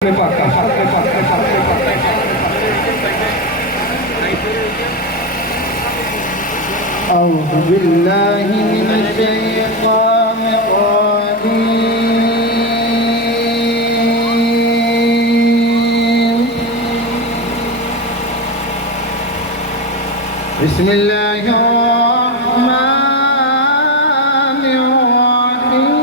أعوذ بالله من الشيطان الرجيم بسم الله الرحمن الرحيم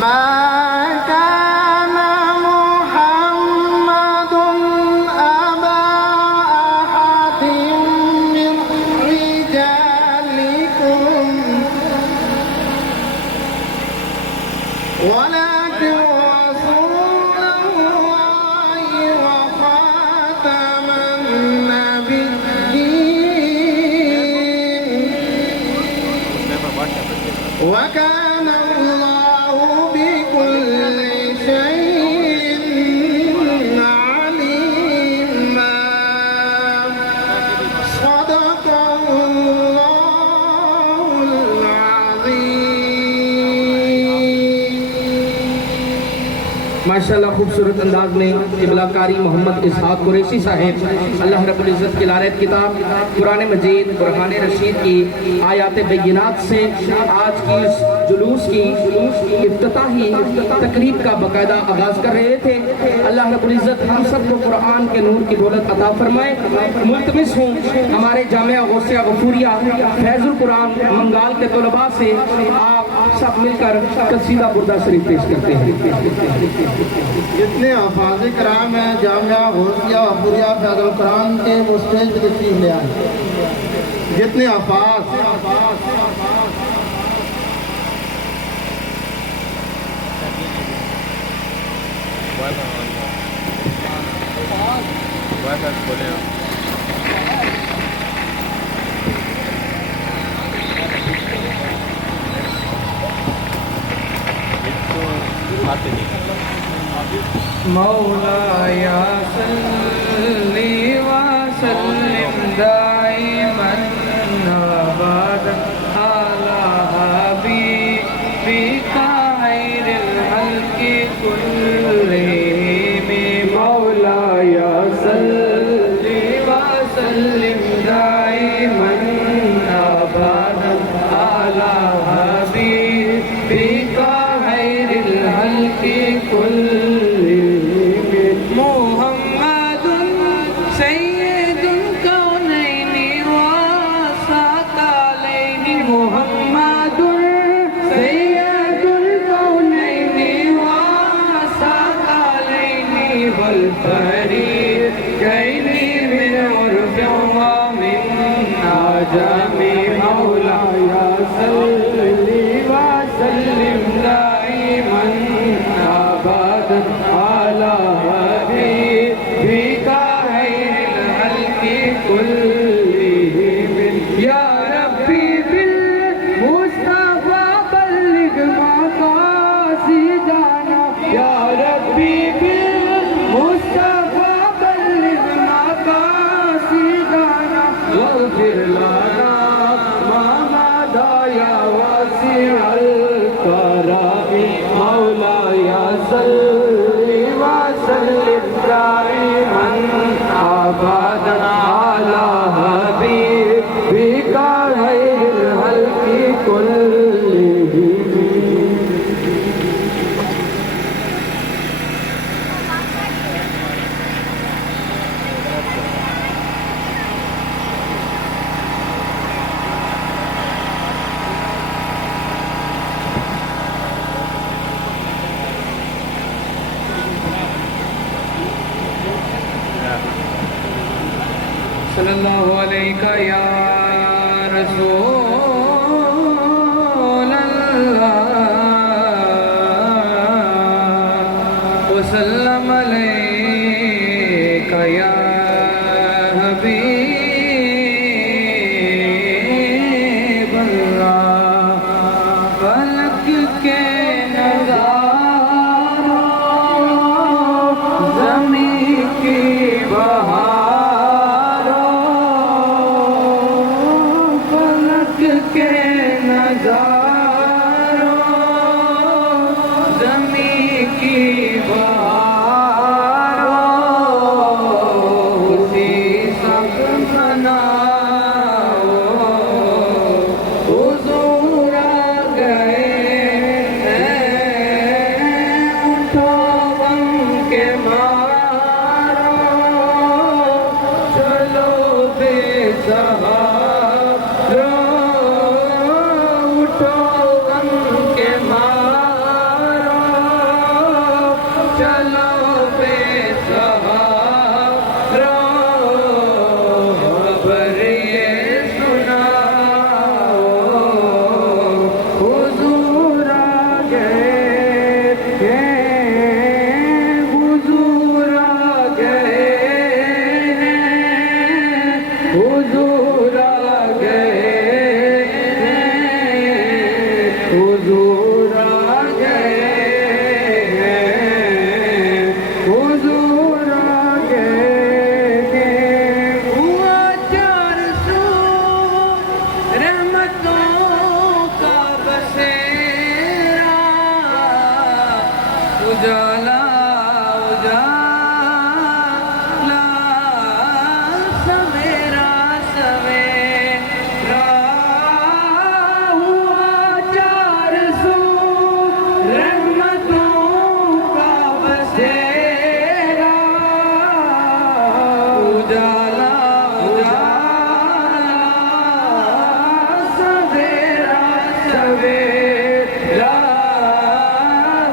ما كان محمد أبا أحد من رجالكم ولكن رسول الله وخاتم النبيين وكان الله بكل شيء عليما صدق الله العظيم ماشاءاللہ خوبصورت انداز میں قبلہ کاری محمد اسحاق قریشی صاحب اللہ رب العزت کی لارت کتاب قرآن مجید برہان رشید کی آیات بینات سے آج کی جلوس کی افتتاحی تقریب کا باقاعدہ آغاز کر رہے تھے۔ اللہ رب العزت ہم سب کو قرآن کے نور کی دولت عطا فرمائے۔ ملتمس ہوں ہمارے جامعہ غوثیہ غفوریہ فیض القرآن منگال کے طلباء سے آپ سب مل کر قصیدہ بردہ شریف پیش کرتے ہیں۔ جتنے حفاظ کرام ہیں جامعہ غوثیہ غفوریہ فیض القرآن کے وہ اسٹیج پہ تشریف لے آئیں۔ جتنے حفاظ مولاي صل وسلم دائما ابدا على حبيبك خير الخلق كلهم مولاي صل وسلم دائما ابدا على حبيبك خير الخلق كلهم مولاي صل وسلم دائما ابدا على حبيبك خير الخلق كلهم يا ربي بالمصطفى بلغ مقاصدنا يا ربي بالمصطفى بلغ مقاصدنا واغفر لنا مولاي صل وسلم دائما ابدا على حبيبك خير الخلق كلهم صلی اللہ علیہ یا رسول اللہ وسلم علیہ یا حبیب کے نظاروں زمین کی بہاروں اسی سب مناؤ حضور آ گئے اٹھو غم کے مارو چلو بے سہارو اٹھو غم کے مارو چلو بے سہارو خبر یہ سناؤ حضور آ گئے حضور آ گئے حضور آ گئے حضور آ گئے حضور آ گئے ہوا چار سو رحمتوں کا بسیرا اجالا اجالا سویرا سویرا ہوا چار سو رحمتوں کا بسیرا اجالا اجالا سویرا سویرا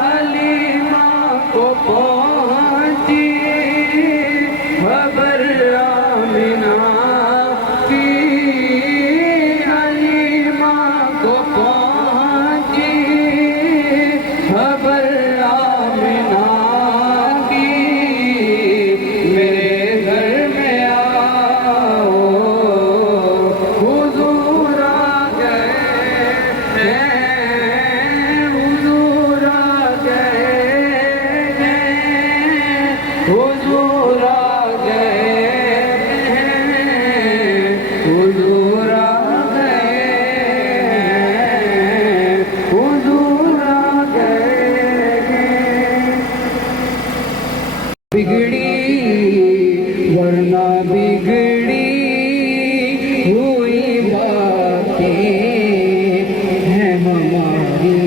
حلیمہ کو پہنچی خبر آمنہ کی حلیمہ کو پہنچی خبر آمنہ کی میرے گھر میں آؤ حضور آ گئے حضور آ گئے حضور آ گئے حضور آ گئے حضور آ گئے بگڑی ورنہ بگڑی ہوئی باتیں ہیں ہماری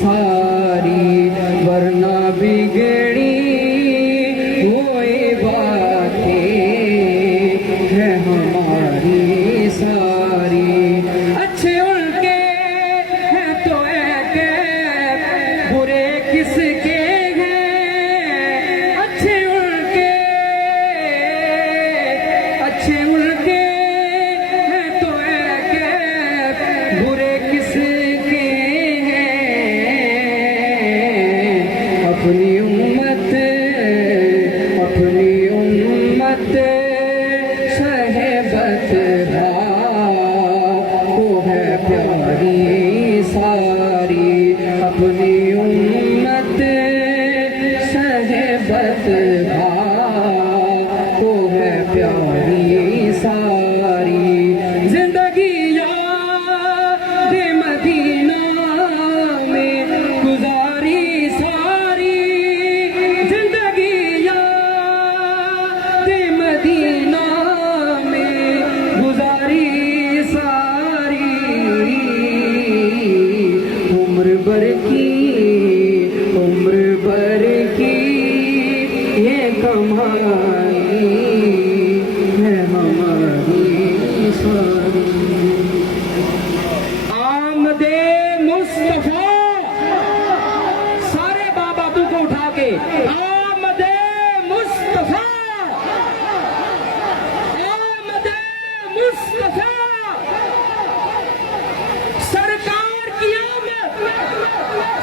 ساری ورنہ بگڑی ہوئی باتیں ہیں ہماری ساری اچھے ان کے ہیں تو ایک برے کس کے ہیں اچھے ان کے ہیں تو ایک برے کس کے ہیں اپنی امت صحبت وہ ہے پیاری ساری اپنی امت صحبت وہ ہے پیاری ساری زندگی یاد مدینہ میں گزاری ساری زندگی یاد مدینہ میں گزاری ساری عمر بھر کی یہ کمائی ہے ہماری ساری آمد مصطفیٰ سارے بابا تو کو اٹھا کے آمد مصطفیٰ آمد مصطفیٰ سرکار کی آمد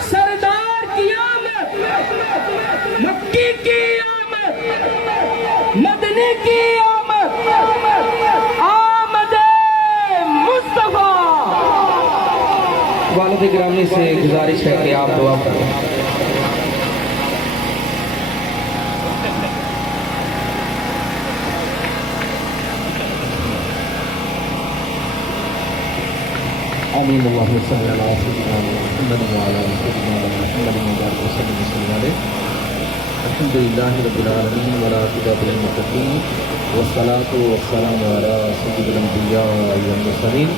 سردار کی آمد مکی کی آمد مدنی کی آمد آمد مصطفیٰ والد گرامی سے گزارش ہے کہ آپ دعا کریں آمین اللہم صلی اللہ علیہ محمد وعلی سیدنا محمد وبارک وسلم علیہ الحمد للہ رب العالمین والعاقبۃ للمتقین والصلاۃ والسلام علی سید الانبیاء والمرسلین۔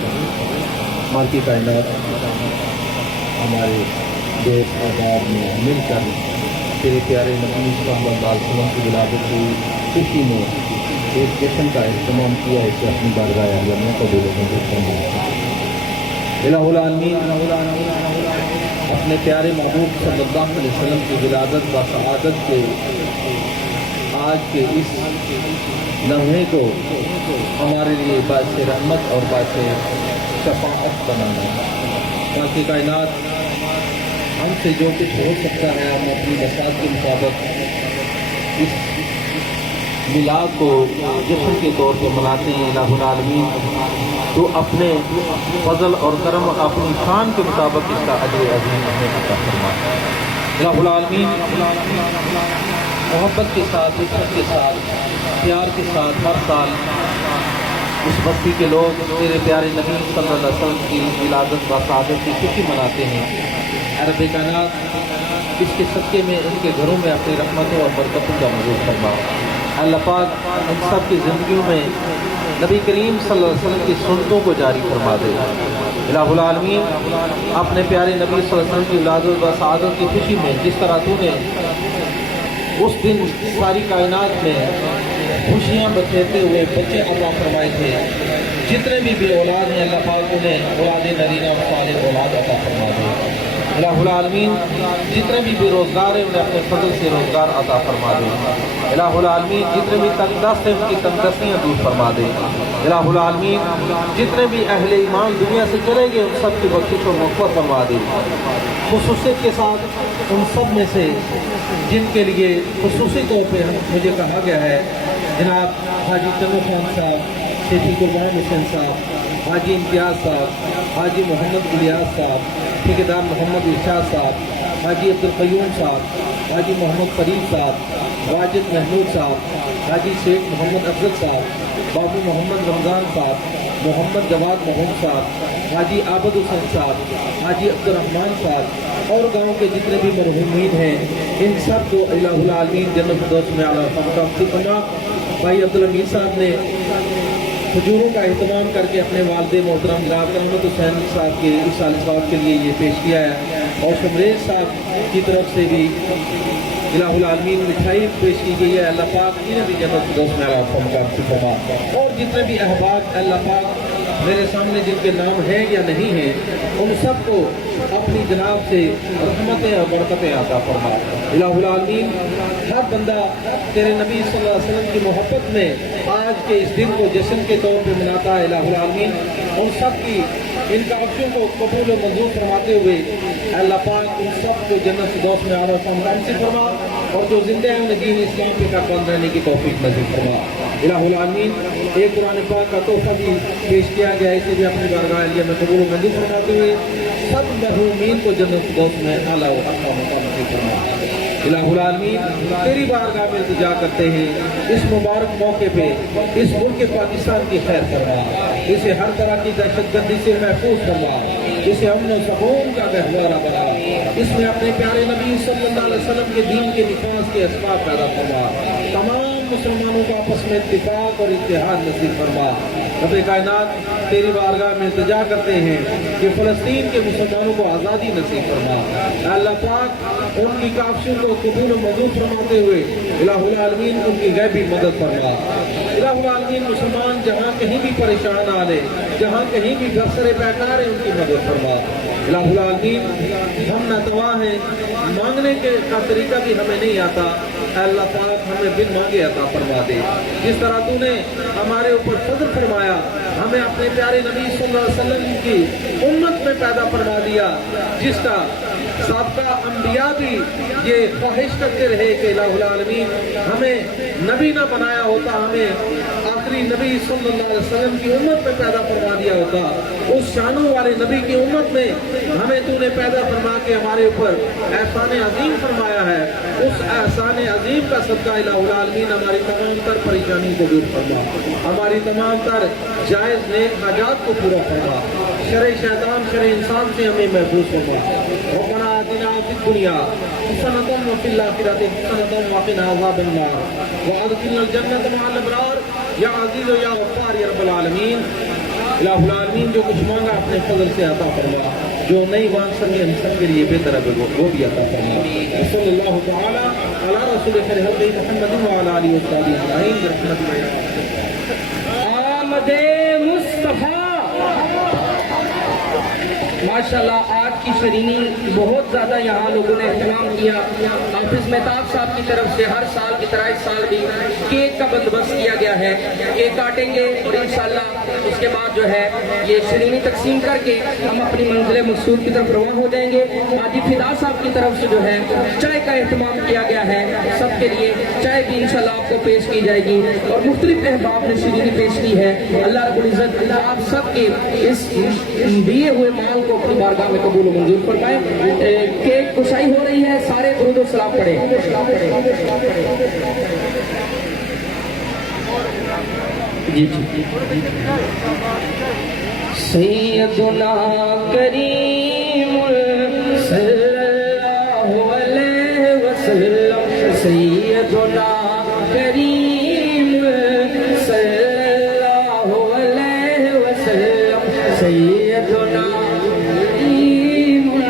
مالک کائنات ہمارے دوست احباب نے مل کر تیرے پیارے نبی صلی اللہ علیہ وسلم کی ولادت کی خوشی میں ایک جشن کا اہتمام کیا ہے کہ اپنی بارگاہ عالیہ میں قبول منظور فرمائے۔ الہ العالمین اپنے پیارے محبوب صلی اللہ علیہ وسلم کی ولادت و سعادت کے آج کے اس لمحے کو ہمارے لیے باعث رحمت اور باعث شفاعت بنانا، باقی کائنات ہم سے جو کچھ ہو سکتا ہے ہم اپنی بساط کے مطابق اس میلاد کو جشن کے طور پہ مناتے ہیں۔ الہ العالمین تو اپنے فضل اور کرم اپنی شان کے مطابق اس کا اجر عظیم ہمیں عطا فرمائے۔ الہ العالمین محبت کے ساتھ، عزت کے ساتھ، پیار کے ساتھ ہر سال اس بستی کے لوگ تیرے پیارے نبی صلی اللہ علیہ وسلم کی ولادت و سعادت کی خوشی مناتے ہیں۔ رب کائنات اس کے صدقے میں ان کے گھروں میں اپنی رحمتوں اور برکتوں کا نزول فرما۔ اللہ پاک ان سب کی زندگیوں میں نبی کریم صلی اللہ علیہ وسلم کی سنتوں کو جاری فرما دے۔ الہ العالمین اپنے پیارے نبی صلی اللہ علیہ وسلم کی ولادت و سعادت کی خوشی میں جس طرح تو نے اس دن ساری کائنات میں خوشیاں بکھیرتے ہوئے بچے عطا فرمائے تھے، جتنے بھی بے اولاد ہیں اللہ پاک انہیں اولاد نرینہ اور صالح اولاد عطا فرما دے۔ الہ العالمین جتنے بھی بے روزگار ہیں انہیں اپنے فضل سے روزگار عطا فرما دے۔ الہ العالمین جتنے بھی تنگ دست ہیں ان کی تنگ دستیاں دور فرما دے۔ الہ العالمین جتنے بھی اہل ایمان دنیا سے چلے گئے ان سب کی بخشش و مغفرت فرما دے، خصوصیت کے ساتھ ان سب میں سے جن کے لیے خصوصی طور پہ مجھے کہا گیا ہے، جناب حاجی تنو خان صاحب، سیٹھی قربان حسین صاحب، حاجی امتیاز صاحب، حاجی محمد الیاس صاحب، ٹھیکیدار محمد ارشاد صاحب، حاجی عبدالقیوم صاحب، حاجی محمد فرید صاحب، واجد محمود صاحب، حاجی شیخ محمد افضل صاحب، بابو محمد رمضان صاحب، محمد جواد محمود صاحب، حاجی عابد حسین صاحب، حاجی عبدالرحمان صاحب اور گاؤں کے جتنے بھی مرحومین ہیں ان سب کو الہ العالمین جنت الفردوس میں اعلیٰ مقام فرما۔ بھائی عبدالحمید صاحب نے حجوروں کا اہتمام کر کے اپنے والد محترم جناب کرامت حسین صاحب کے اس سال ثواب کے لیے یہ پیش کیا ہے، اور شمریز صاحب کی طرف سے بھی الہ العالمین مٹھائی پیش کی گئی ہے۔ اللہ پاک انہیں بھی جنت الفردوس میں اعلیٰ مقام فرما، اور جتنے بھی احباب اللہ پاک میرے سامنے جن کے نام ہیں یا نہیں ہیں ان سب کو اپنی جناب سے رحمتیں اور برکتیں عطا فرما۔ الہ العالمین ہر بندہ تیرے نبی صلی اللہ علیہ وسلم کی محبت میں آج کے اس دن کو جشن کے طور پہ مناتا ہے۔ الہ العالمین ان سب کی ان کاوشوں کو قبول و منظور فرماتے ہوئے اللہ پاک ان سب کو جنت الفردوس میں اعلیٰ مقام سے فرما، اور جو زندہ ہیں انہیں دین اسلام پہ قائم رہنے کی توفیق نصیب فرما۔ الہ العالمین ایک قرآن پاک کا تحفہ بھی پیش کیا گیا ہے، اسے بھی اپنی بارگاہ عالیہ میں قبول و منظور فرماتے ہوئے سب محرومین کو جنت الفردوس میں اعلیٰ مقام نصیب فرما۔ الہ العالمین تیری بارگاہ میں التجا کرتے ہیں اس مبارک موقع پہ اس ملک پاکستان کی خیر فرما، اسے ہر طرح کی دہشت گردی سے محفوظ فرما، اسے امن و سکون کا گہوارہ بنا، اس میں اپنے پیارے نبی صلی اللہ علیہ وسلم کے دین کے نفاذ کے اسباب پیدا فرما، تمام مسلمانوں کا آپس میں اتفاق اور اتحاد نصیب فرما۔ رب کائنات تیری بارگاہ میں التجا کرتے ہیں کہ فلسطین کے مسلمانوں کو آزادی نصیب فرما۔ اللہ پاک ان کی کاوشوں کو قبول و منظور فرماتے ہوئے الہ العالمین ان کی غیبی مدد فرما۔ الہ العالمین مسلمان جہاں کہیں بھی پریشان آ لے، جہاں کہیں بھی برسر پیکار ہے ان کی مدد فرما۔ الہ العالمین ہم ناتواں ہیں، مانگنے کا طریقہ بھی ہمیں نہیں آتا، اللہ پاک ہمیں بن مانگے عطا فرما دے۔ جس طرح تو نے ہمارے اوپر فضل فرمایا، ہمیں اپنے پیارے نبی صلی اللہ علیہ وسلم کی امت میں پیدا فرما دیا، جس کا سابقہ انبیاء بھی یہ خواہش کرتے رہے کہ الہ العالمین ہمیں نبی نہ بنایا ہوتا، ہمیں آخری نبی صلی اللہ علیہ وسلم کی امت میں پیدا فرما دیا ہوتا، اس شانوں والے نبی کی امت میں ہمیں تو نے پیدا فرما کے ہمارے اوپر احسان عظیم فرمایا ہے۔ اس احسان عظیم کا صدقہ الہ العالمین ہماری تمام تر پریشانی کو دور فرما، ہماری تمام تر جائز نیک حاجات کو پورا فرما۔ शर शैतान शर इंसान से हमें महफूज फरमा। रब्बना आतिना फिद दुनिया हसनतन व फिल आखिरति हसनतन व क़िना अज़ाबन्नार व अदखिलनल जन्नत मअल अबरार या अज़ीज़ या गफ़्फ़ार या रब्बल आलमीन। इलाहुल आलमीन, जो कुछ मांगा अपने फजल से अता फरमा, जो नहीं मांग सके हम सब के लिए बेहतर है वो भी अता फरमा। सल्लल्लाहु तआला अला रसूल खैर हल्क़ि मुहम्मद व अला आलिहि व सहाबिहि अजमईन बिरहमतिका या आमदे मुस्तफ़ा। माशाल्लाह आज की शरीनी बहुत ज़्यादा यहाँ लोगों ने एहतमाम किया। हाफिज़ मेहताब साहब की तरफ से हर साल की तरह इस साल भी केक का बंदोबस्त किया गया है। केक काटेंगे और इंशाल्लाह उसके बाद जो है ये शरीनी तकसीम करके हम अपनी मंजिल मकसूद की तरफ रवाना हो जाएंगे। हाजी फिदा साहब की तरफ से जो है चाय का एहतमाम किया गया है, सबके लिए चाय भी इंशाल्लाह आपको पेश की जाएगी और मुख्तलिफ अहबाब ने शरीनी पेश की है। अल्लाह रब्बुल इज़्ज़त आप सबके इस दिए हुए माल को अपनी बारगाह में कबूल मंजूर फरमाए। केक कुशाई हो रही है, सारे दुरूद और सलाम पढ़े। जी जी सैयदुना करीमुल सल्लल्लाहु अलैहि वसल्लम, सैयदुना करीमुल सल्लल्लाहु अलैहि वसल्लम, सैयदुना करीमुल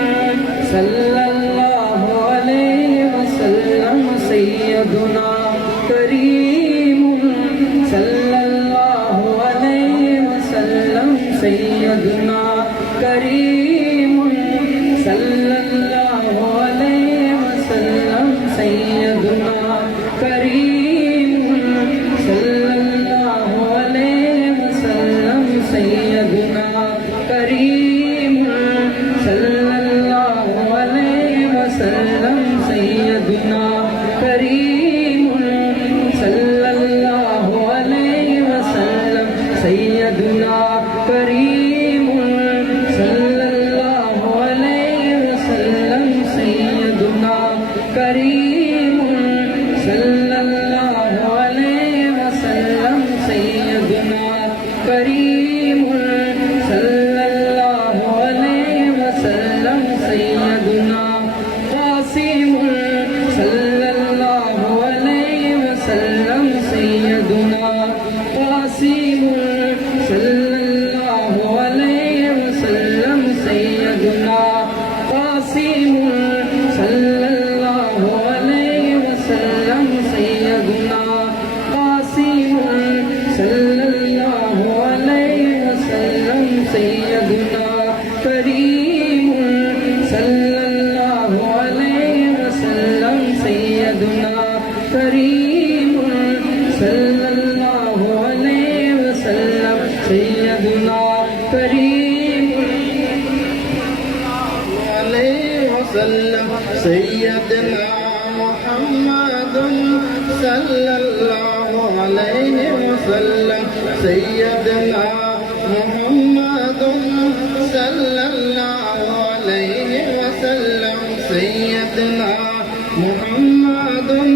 सल्लल्लाहु अलैहि वसल्लम, सैयदुना करीमुल सल्लल्लाहु अलैहि वसल्लम, सैयदुना करीमुल सल्लल्लाहु अलैहि वसल्लम, सैयदुना करीमुल सल्लल्लाहु अलैहि वसल्लम, सैयदुना करीमुल सल्लल्लाहु अलैहि वसल्लम, सैयदुना करीमुल सल्लल्लाहु अलैहि वसल्लम, सैयदुना करीमुल सल्लल्लाहु अलैहि वसल्लम, सैयदुना करीमुल सल्लल्लाहु अलैहि वसल्लम, सैयदुना करीमुल सल्लल्लाहु अलैहि वसल्लम, सैयदुना कासिमुल सल्लल्लाहु अलैहि वसल्लम, सैयदुना कासिमुल सल्लल्लाहु अलैहि वसल्लम, सैयदुना कासिमुल सल्लल्लाहु अलैहि वसल्लम, सैयदुना कासिमुल सल्लल्लाहु अलैहि वसल्लम, सैयदुना करीमुल सल्लल्लाहु अलैहि वसल्लम, सैयदुना करीमुल सल्लल्लाहु अलैहि वसल्लम, सैयदुना करीमुल अलैहि वसल्लम, सैयदना मुहम्मदुन सल्लल्लाहु अलैहि वसल्लम, सैयदना मुहम्मदुन सल्लल्लाहु अलैहि वसल्लम, सैयदना मुहम्मदुन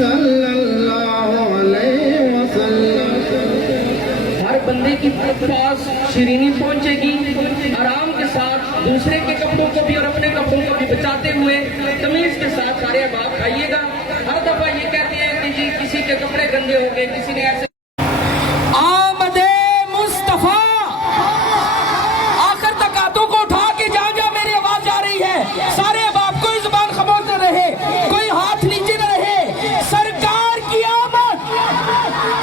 सल्लल्लाहु अलैहि वसल्लम। हर बंदे की पास शरीनी पहुंचेगी आराम के साथ, दूसरे के कपड़ों को भी और अपने कपड़ों को भी बचाते हुए तमीज के साथ सारे अहबाब खाइएगा। हर दफा ये कहते हैं कि जी किसी के कपड़े गंदे हो गए, किसी ने ऐसे। आमदे मुस्तफा, आखिर तक हाथों को उठा के जहाँ जहाँ मेरी आवाज जा रही है सारे अहबाब कोई जुबान खामोश न रहे, कोई हाथ नीचे न रहे। सरकार की आमद,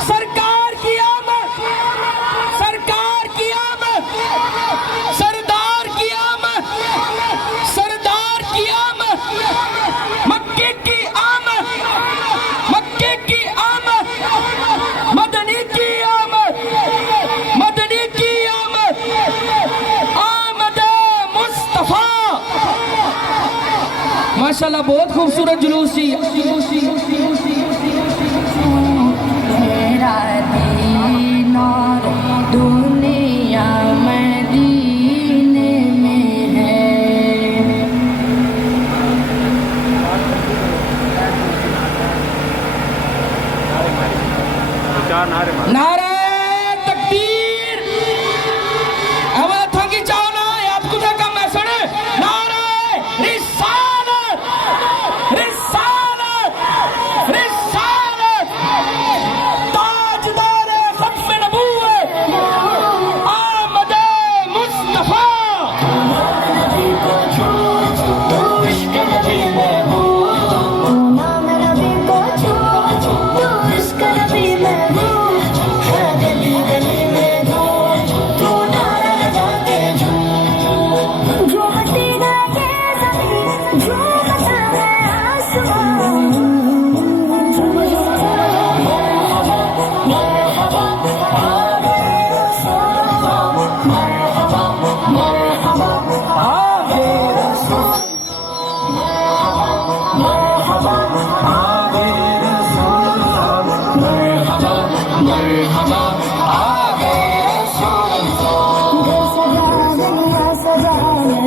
सरकार की आमद, सरकार की आमद, सरदार की आमद, सरदार की आमद, मक्के की आमद, मक्के की आमद, मदनी की आमद, मदनी की आमद, आमद मुस्तफा। माशाल्लाह बहुत खूबसूरत जुलूस जी। तेरा दीन और दुनिया मदीने में है। नारे तकबीर, आवाज थकी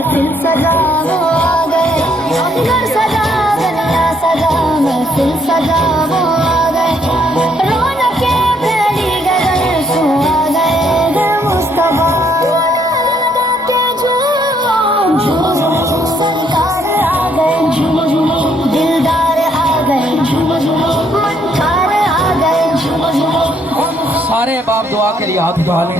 महफिल सजा वो आ गए, घर सजा गलियां सजा महफिल सजा वो आ गए, रौनके फैली गगन सो आ गए हैं मुस्तफा लगाते झूम झूम, सरकार आ गए झूम झूम, दिलदार आ गए झूम झूम, मनकार आ गए झूम झूम। सारे बाप दुआ के लिए हाथ उठा लें,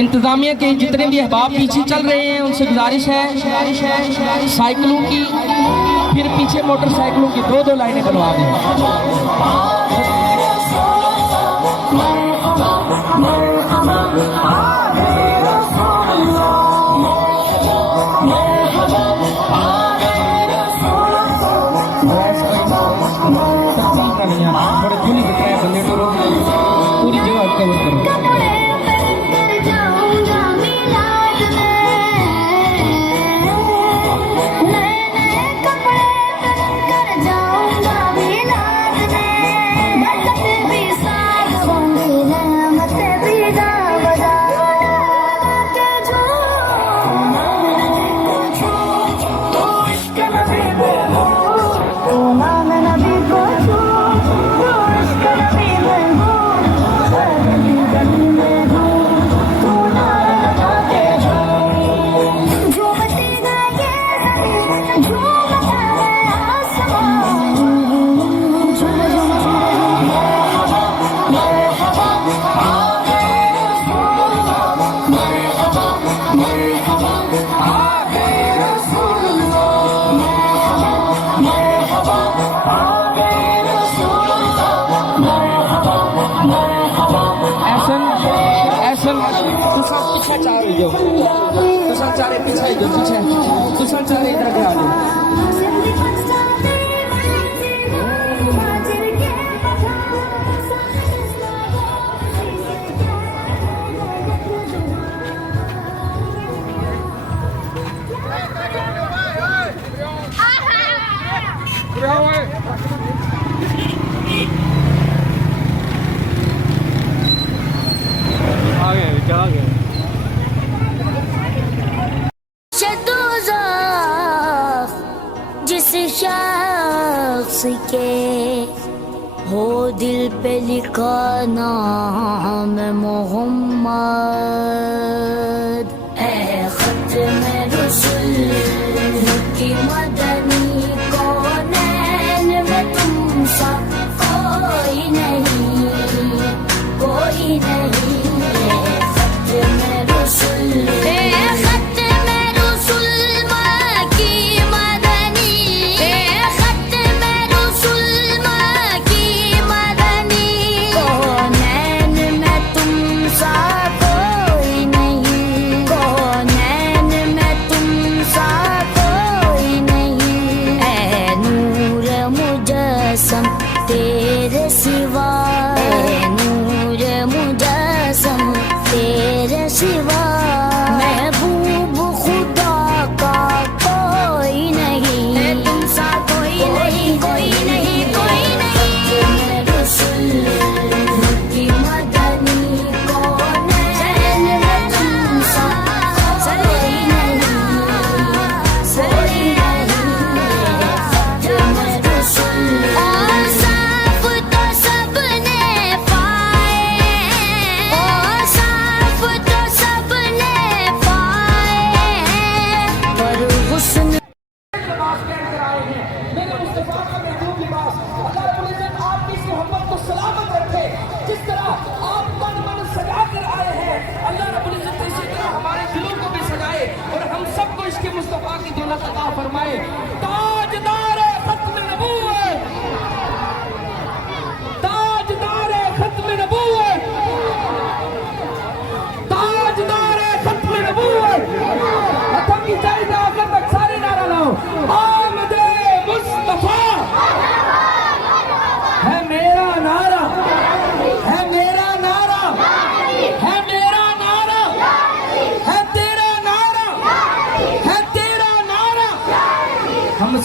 इंतजामिया के जितने भी अहबाब पीछे चल रहे हैं उनसे गुजारिश है साइकिलों की, फिर पीछे मोटरसाइकिलों की दो लाइनें बनवा दें। थोड़े दूरी बिठाए बंदे को पूरी जगह कवर करो। कपड़े पहनकर जाऊंगा मिलाद में, नए नए कपड़े पहनकर जाऊंगा मिलाद में, बरकत भी साथ होंगी रहमत भी बजा के झूम, तो इश्क नबी को तो नाम नबी को झूम, तो इश्क नबी में हो गली गली में हो, तो नारा लगाते झूम, झूमती गए जमीन, झूमता है आसमान, झूम झूम झूम मरहबा आ गए रसूलुल्लाह, मरहबा मरहबा आ गए रसूलुल्लाह, मरहबा आ गए रसूलुल्लाह, मरहबा मरहबा। ऐसन तुसा पीछे चाह रही हो, तुसा चारे पीछे जो पीछे तुसा चारे इधर के आ जाओ। शतुज़ाफ जिस शख्स के हो दिल पे लिखा नाम मोहम्मद, है खत्म रसूल की मदनी कौनैन में तुम सा कोई नहीं, कोई नहीं, है खत्म रसूल, है खत्म रसूल की मदनी, है खत्म रसूल की मदनी, कौनैन में तुम सा कोई नहीं, कौनैन में तुम सा कोई नहीं, ऐ नूर मुजस्सम तेरे सिवा, ऐ नूर मुजस्सम तेरे सिवा, महबूब खुदा का कोई नहीं, तुम सा कोई नहीं, कोई नहीं, कोई नहीं, रसूल की मदनी कौनैन में तुम सा कोई नहीं, कोई नहीं, रसूल। और साफ तो सबने पाए, और साफ तो सबने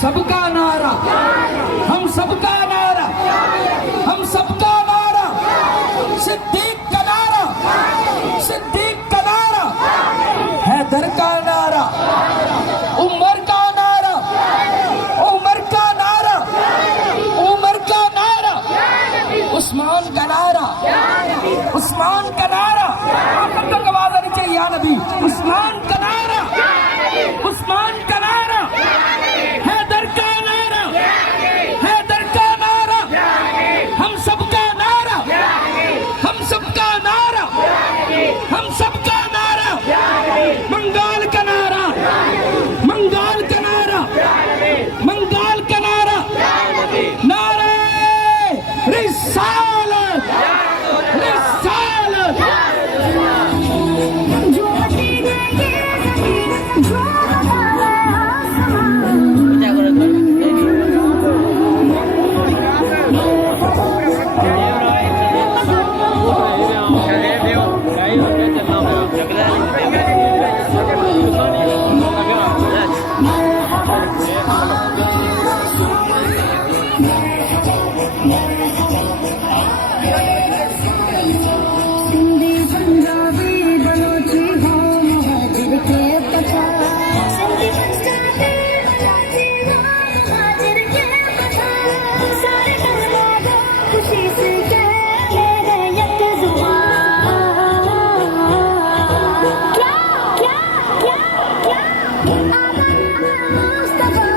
سب کا نعرہ، ہم سب کا نعرہ، ہم سب کا نعرہ، صدیق کا نعرہ، صدیق کا نعرہ، حیدر کا نعرہ، عمر کا نعرہ، عمر کا نعرہ، عمر کا نعرہ، عثمان کا نعرہ، عثمان کا نعرہ، آپ تک آواز آنی چاہیے یا نبی، عثمان کا نعرہ، عثمان کا نعرہ، حیدر کا نعرہ، حیدر کا نعرہ، ہم سب کا نعرہ، ہم سب کا نعرہ، ہم سب کا نعرہ، منگال کا نعرہ، منگال کا نعرہ، منگال کا نعرہ، نعرہ رسالت، رسالت، جو بتیجے یہ زمین جو بتاوے آسمان سندھی پنجابی بلوچی ہو مہاجر کے پٹھان سندھی پنجابی بلوچی ہو مہاجر کے پٹھان سارے مسلمان خوشی سے کہہ رہے یک زبان کیا کیا کیا کیا مصطفیٰ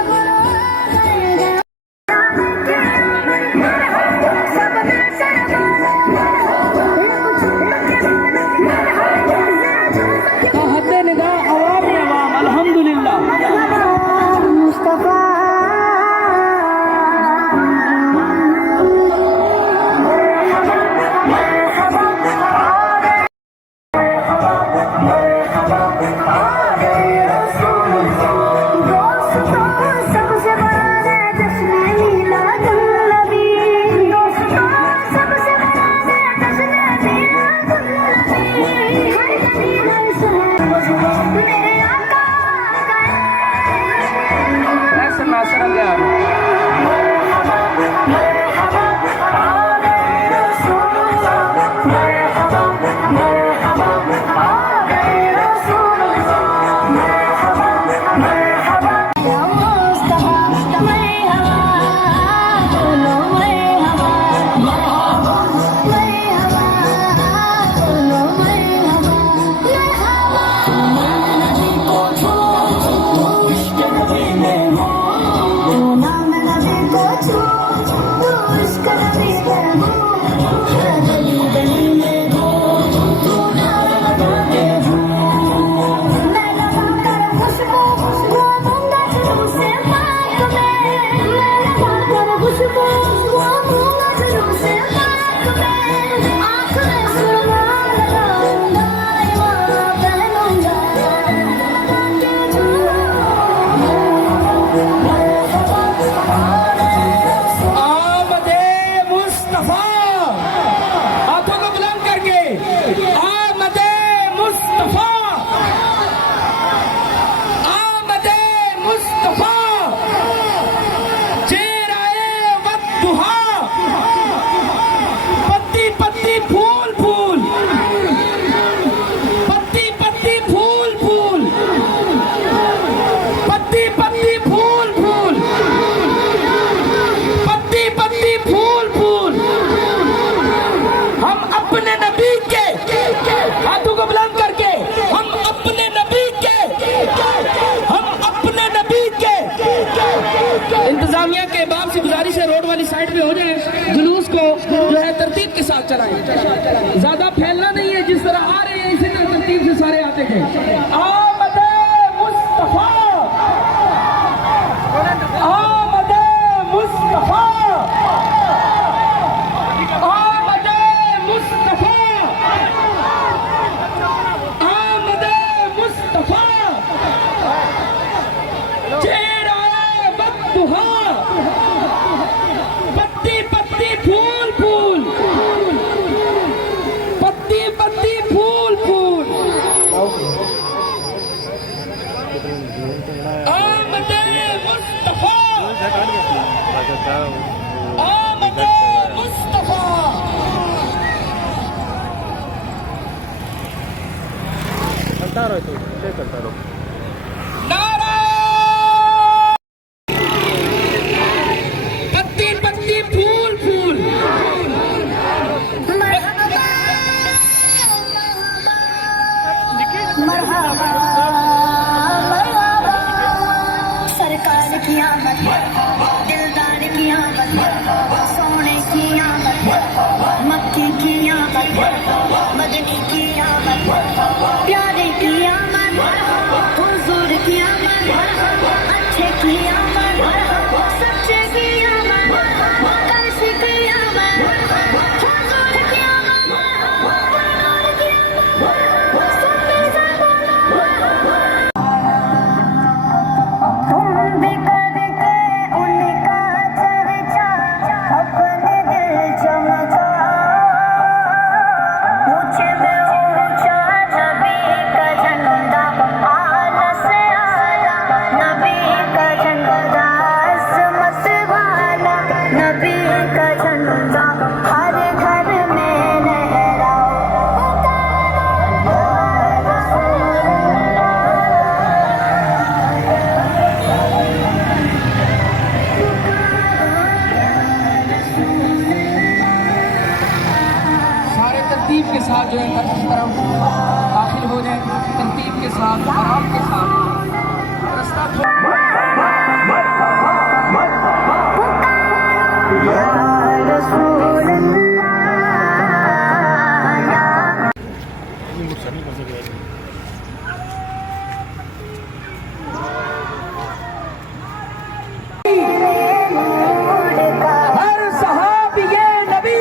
تحت نگاہ عوام عوام الحمدللہ سب سے بڑا ہے جشن میلاد النبی دوستوں سب سے بڑا ہے جشن میلاد النبی ہر گلی ہر شہر میرے آقا ایسے ناصر گیا انتظامیہ کے باب سے گزارش ہے روڈ والی سائڈ پہ ہو جائیں، جلوس کو جو ہے ترتیب کے ساتھ چلائیں، زیادہ پھیلنا نہیں ہے، جس طرح آ رہے ہیں اسی طرح ترتیب سے سارے آتے ہیں۔ آمد مصطفیٰ، آمد مصطفیٰ، آمد مصطفیٰ، آمد مصطفیٰ، پتی پتی پھول پھول، پتی پتی پھول پھول، آمد مصطفیٰ، पत्ती पत्ती फूल फूल मरहबा सरकार की आमद, दिलदार की आमद, सोने की आमद, मक्की की आमद, मदनी की आमद, प्यारे की आमद, हुजूर की आमद, अच्छे की आमद, सच्चे की आमद, काशी की आमद, हुजूर की आमद, नूर की आमद, सुन्नी तुम भी करके उनका चर्चा अपने दिल चमका, ऊंचे में ऊंचा नबी का झंडा, आला से आला नबी का झंडा, अज़मत वाला नबी का झंडा, हर घर में लहराओ, या रसूल सारे तरतीब के साथ जो है तरफ दाखिल हो जाए, तरतीब के साथ आराम के साथ रास्ता या रसूल हर सहाबी ये नबी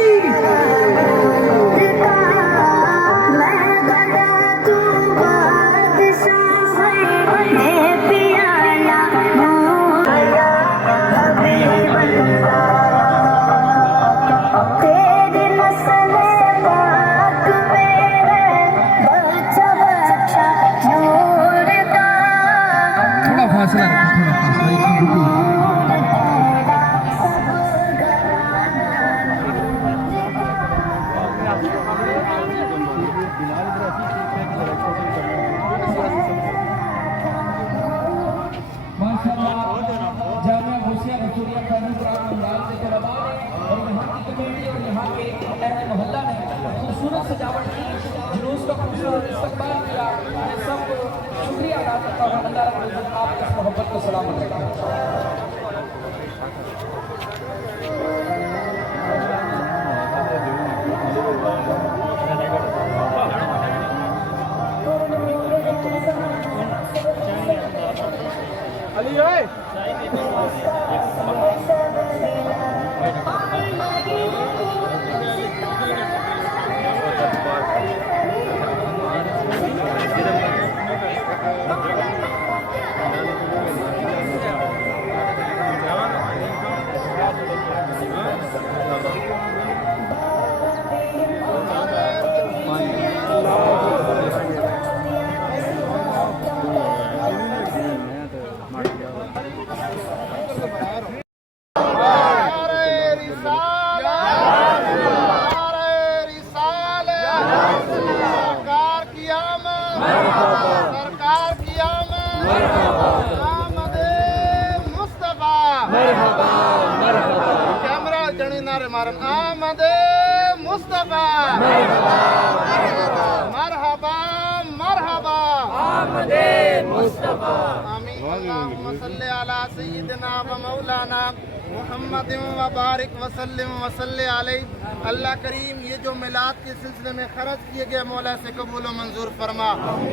मैं गया तू बादशाह है पियाला नूर या हबीबल्लाह, तेरी नस्ल पाक में है बच्चा बच्चा नूर का, थोड़ा फासला रखो, थोड़ा फासला जामिया घुसिया रसूलिया फैज़ल कुरान मंदाल के तलबा ने और यहाँ की कमेटी और यहाँ के अहले मोहल्ला ने खूबसूरत सजावट की, जुलूस का खूबसूरत इस्तकबाल किया। मैं सब शुक्रिया अदा करता हूँ। अल्लाह रब्बुल इज़्ज़त आपकी इस मोहब्बत को सलामत रखे। आमदे मुस्तफा मरहबा मरहबा आमदे मुस्तफा आमीन। अल्लाहुम्मा सल्ली अला सय्यिदिना व मौलाना मुहम्मद व बारिक वसल्लिम वसल्ले अलैहि। अल्लाह करीम ये जो मिलाद के सिलसिले में खर्च किए गए मौला से कबूल व मंजूर फरमा।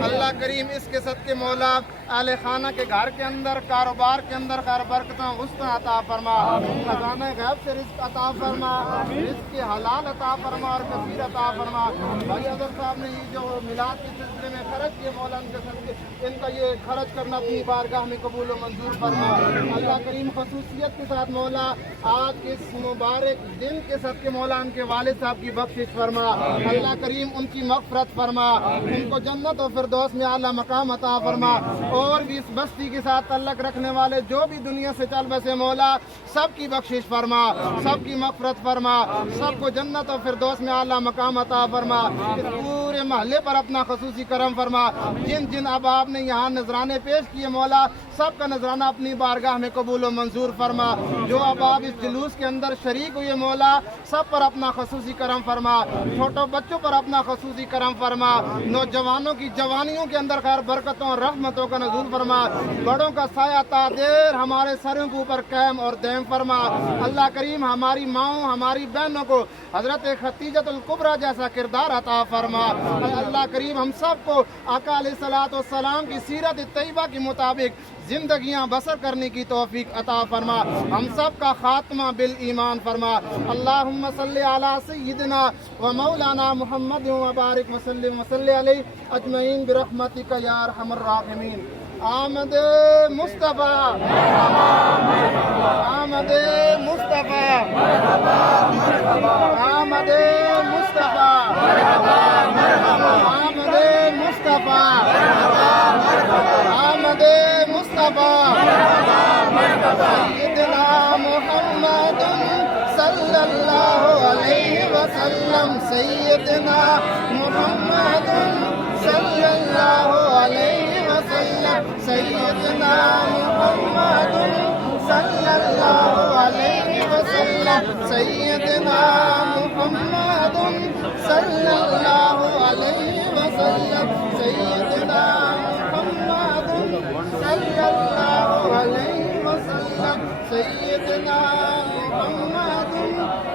अल्लाह करीम इसके सदके मौला आले खाना के घर के अंदर कारोबार के अंदर खैर बरकतां गुस्ता अता फरमा, खजाना गैब से रिज़्क़ अता फरमा, रिज़्क़ के हलाल अता फरमा और कसीर अता फरमा। भाई अजहर साहब ने ये जो मिलाद के सिलसिले में खर्च किए मौला उनके सदके इनका ये खर्च करना अपनी बारगाह में कबूल व मंजूर फरमा। अल्लाह करीम खसूसियत के साथ مولا آج کے اس مبارک دن کے صدقے مولا ان کے والد صاحب کی بخشش فرما، اللہ کریم ان کی مغفرت فرما، ان کو جنت و فردوس میں اعلیٰ مقام عطا فرما، اور بھی اس بستی کے ساتھ تعلق رکھنے والے جو بھی دنیا سے چل بسے مولا سب کی بخشش فرما، سب کی مغفرت فرما، سب کو جنت و فردوس میں اعلیٰ مقام عطا فرما، اس پورے محلے پر اپنا خصوصی کرم فرما، جن جن احباب نے یہاں نذرانے پیش کیے مولا سب کا نذرانہ اپنی بارگاہ میں قبول و منظور فرما، جو احباب اس جلوس کے اندر شریک ہوئے مولا سب پر اپنا خصوصی کرم فرما، چھوٹوں بچوں پر اپنا خصوصی کرم فرما، نوجوانوں کی جوانیوں کے اندر خیر برکتوں اور رحمتوں کا نزول فرما، بڑوں کا سایہ تا دیر ہمارے سروں کے اوپر قائم اور دائم فرما، اللہ کریم ہماری ماؤں ہماری بہنوں کو حضرت خدیجۃ الکبریٰ جیسا کردار عطا فرما، اللہ کریم ہم سب کو آقا علیہ الصلوۃ والسلام کی سیرت طیبہ کے مطابق زندگیاں بسر کرنے کی توفیق عطا فرما، ہم سب کا خاتمہ بالایمان فرما، اللہم صلی علی سیدنا و مولانا محمد و بارک وسلم وصلی علیہ اجمعین برحمتک یا ارحم الراحمین۔ آمد مصطفیٰ، آمد مصطفیٰ، آمد مصطفیٰ، آمد مصطفیٰ، آمد مصطفیٰ، سیدنا محمد صلی اللہ علیہ وسلم، سیدنا محمد صلی اللہ علیہ وسلم، سیدنا محمد صلی اللہ علیہ وسلم، سیدنا محمد صلی اللہ علیہ وسلم، سیدنا محمد صلی اللہ علیہ وسلم، سیدنا محمد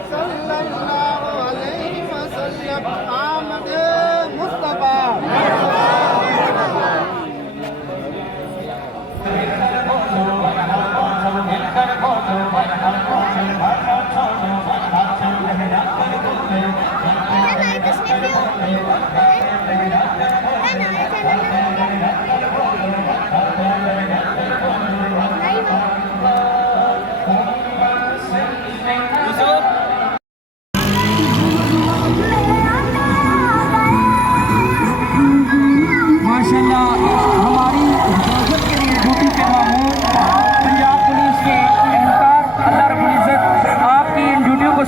صلی اللہ علیہ وسلم، آمد مصطفیٰ۔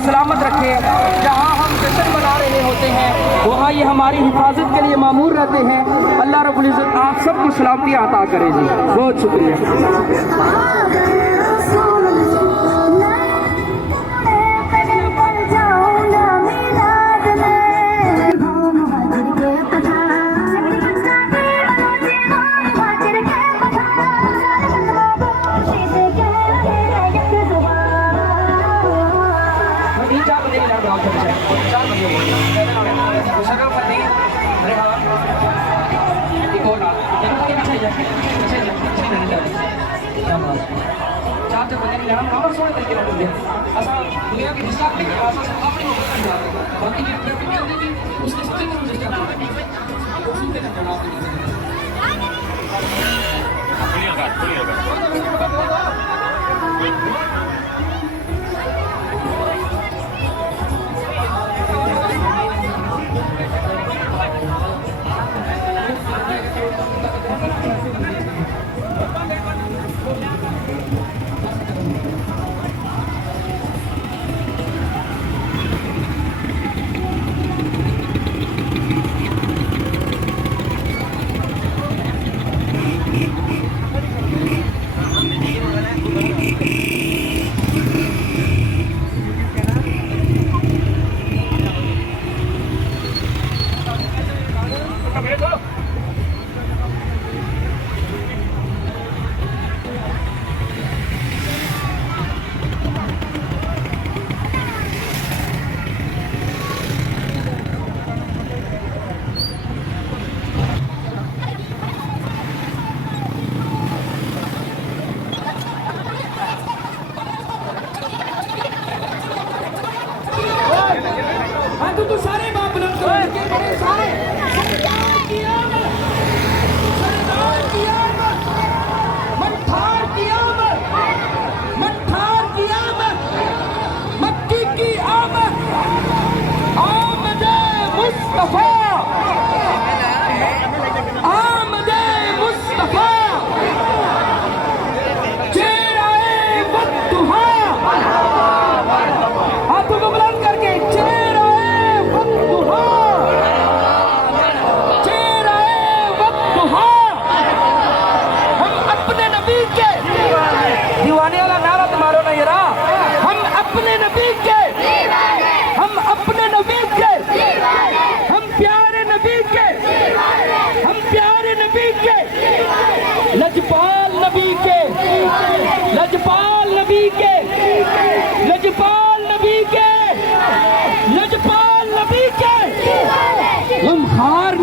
سلامت رکھے، جہاں ہم جشن منا رہے ہوتے ہیں وہاں یہ ہماری حفاظت کے لیے مامور رہتے ہیں، اللہ رب العزت آپ سب کو سلامتی عطا کرے جی، بہت شکریہ۔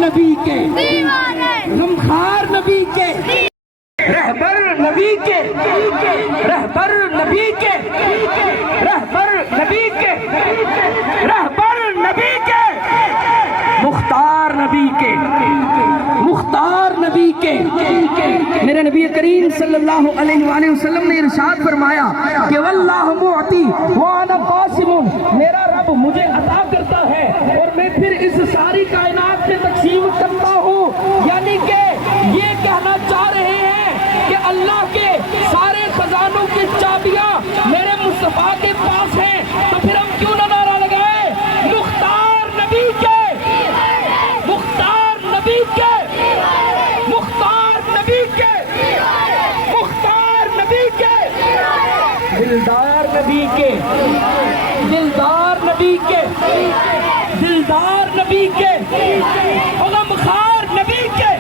نبی کے غمخوار نبی کے رہبر نبی کے رہبر نبی کے رہبر نبی کے رہبر نبی کے مختار نبی کے مختار نبی کے میرے نبی کریم صلی اللہ علیہ وآلہ وسلم نے ارشاد فرمایا کہ واللہ معطی وانا قاسم، میرا رب مجھے عطا کرتا ہے اور میں پھر اس ساری کائنات میں تقسیم کرتا ہوں، یعنی کہ یہ کہنا چاہ رہے ہیں کہ اللہ کے سارے خزانوں کی چابیاں میرے مصطفیٰ کے پاس ہیں، تو پھر ہم کیوں نہ نعرہ لگائے مختار نبی کے مختار نبی کے مختار نبی کے مختار نبی کے دلدار نبی کے دلدار نبی کے دلدار نبی کے غمخوار نبی کے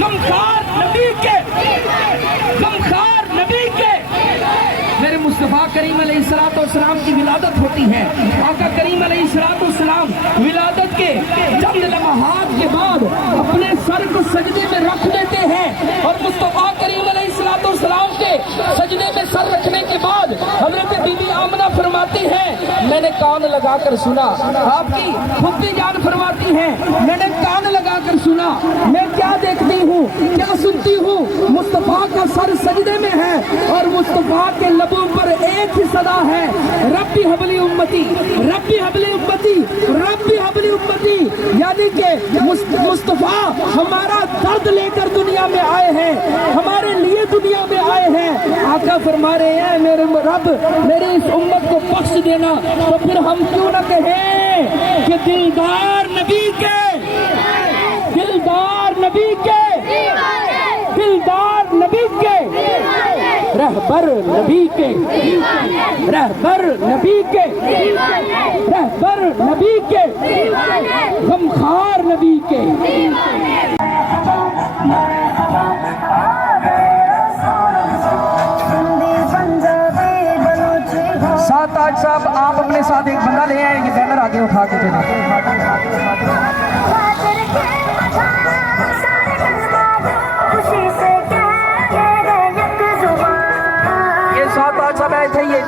غمخوار نبی کے غمخوار نبی کے میرے مصطفیٰ کریم علیہ السلام کی ولادت ہوتی ہے۔ آقا کریم علیہ السلام ولادت کے چند لمحات کے بعد اپنے سر کو سجدے میں رکھ دیتے ہیں، اور مصطفیٰ کریم علیہ السلام کے سجدے میں سر رکھنے کے بعد حضرت بی بی آمنہ فرماتی ہیں میں نے کان لگا کر سنا، آپ کی پھپھی جان فرماتی ہیں میں نے کان لگا کر سنا، میں کیا دیکھتی ہوں کیا سنتی ہوں، مصطفیٰ کا سر سجدے میں ہے اور مصطفیٰ کے لبوں پر ایک ہی صدا ہے ربی حبلی امتی ربی حبلی امتی ربی حبلی امتی، یعنی کہ مصطفیٰ ہمارا درد لے کر دنیا میں آئے ہیں، ہمارے لیے دنیا میں آئے ہیں۔ آقا فرما رہے ہیں میرے رب میری اس امت کو بخش دینا، تو پھر ہم کیوں نہ کہیں کہ دلدار نبی کے دلدار نبی کے دلدار نبی کے رہبر نبی کے رہبر نبی کے رہبر نبی کے غمخوار نبی کے ساتھ آج صاحب آپ اپنے ساتھ ایک بندہ لے آئے، یہ بینر آگے اٹھا کے چلیں۔ یہ ساتھ آج صاحب ہے چاہیے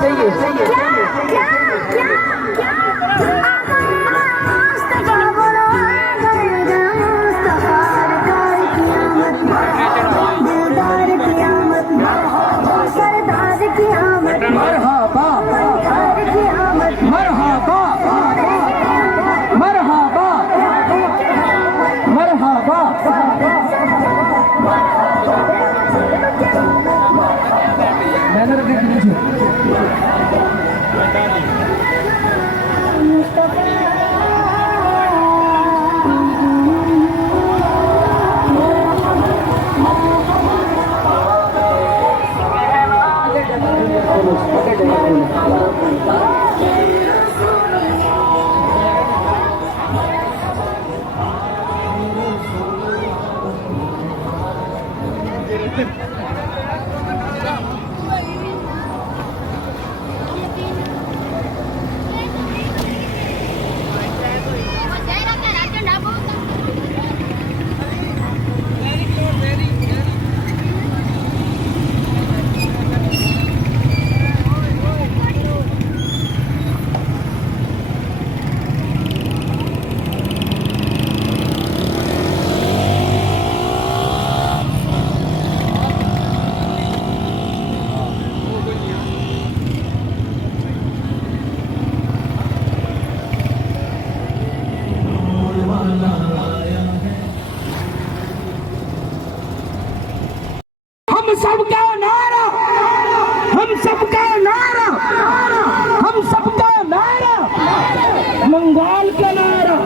مرحبا مرحبا مرحبا مرحبا بینر دیکھ لیجیے۔ ہم سب کا نعرہ ہم سب کا نعرہ ہم سب کا نعرہ منگال کا نعرہ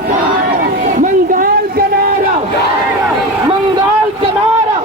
منگال کا نعرہ منگال کا نعرہ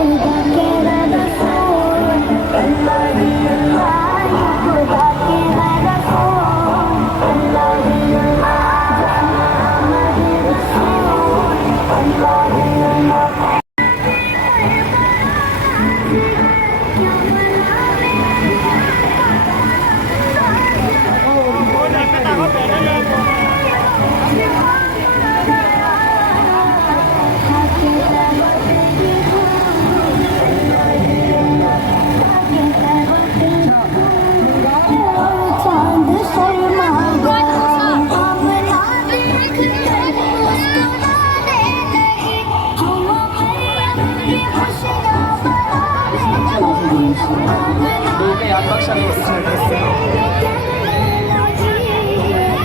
खुदा के रसूल अल्लाह ही अल्लाह खुदा के रसूल अल्लाह ही अल्लाह मोहम्मद रसूल अल्लाह ही अल्लाह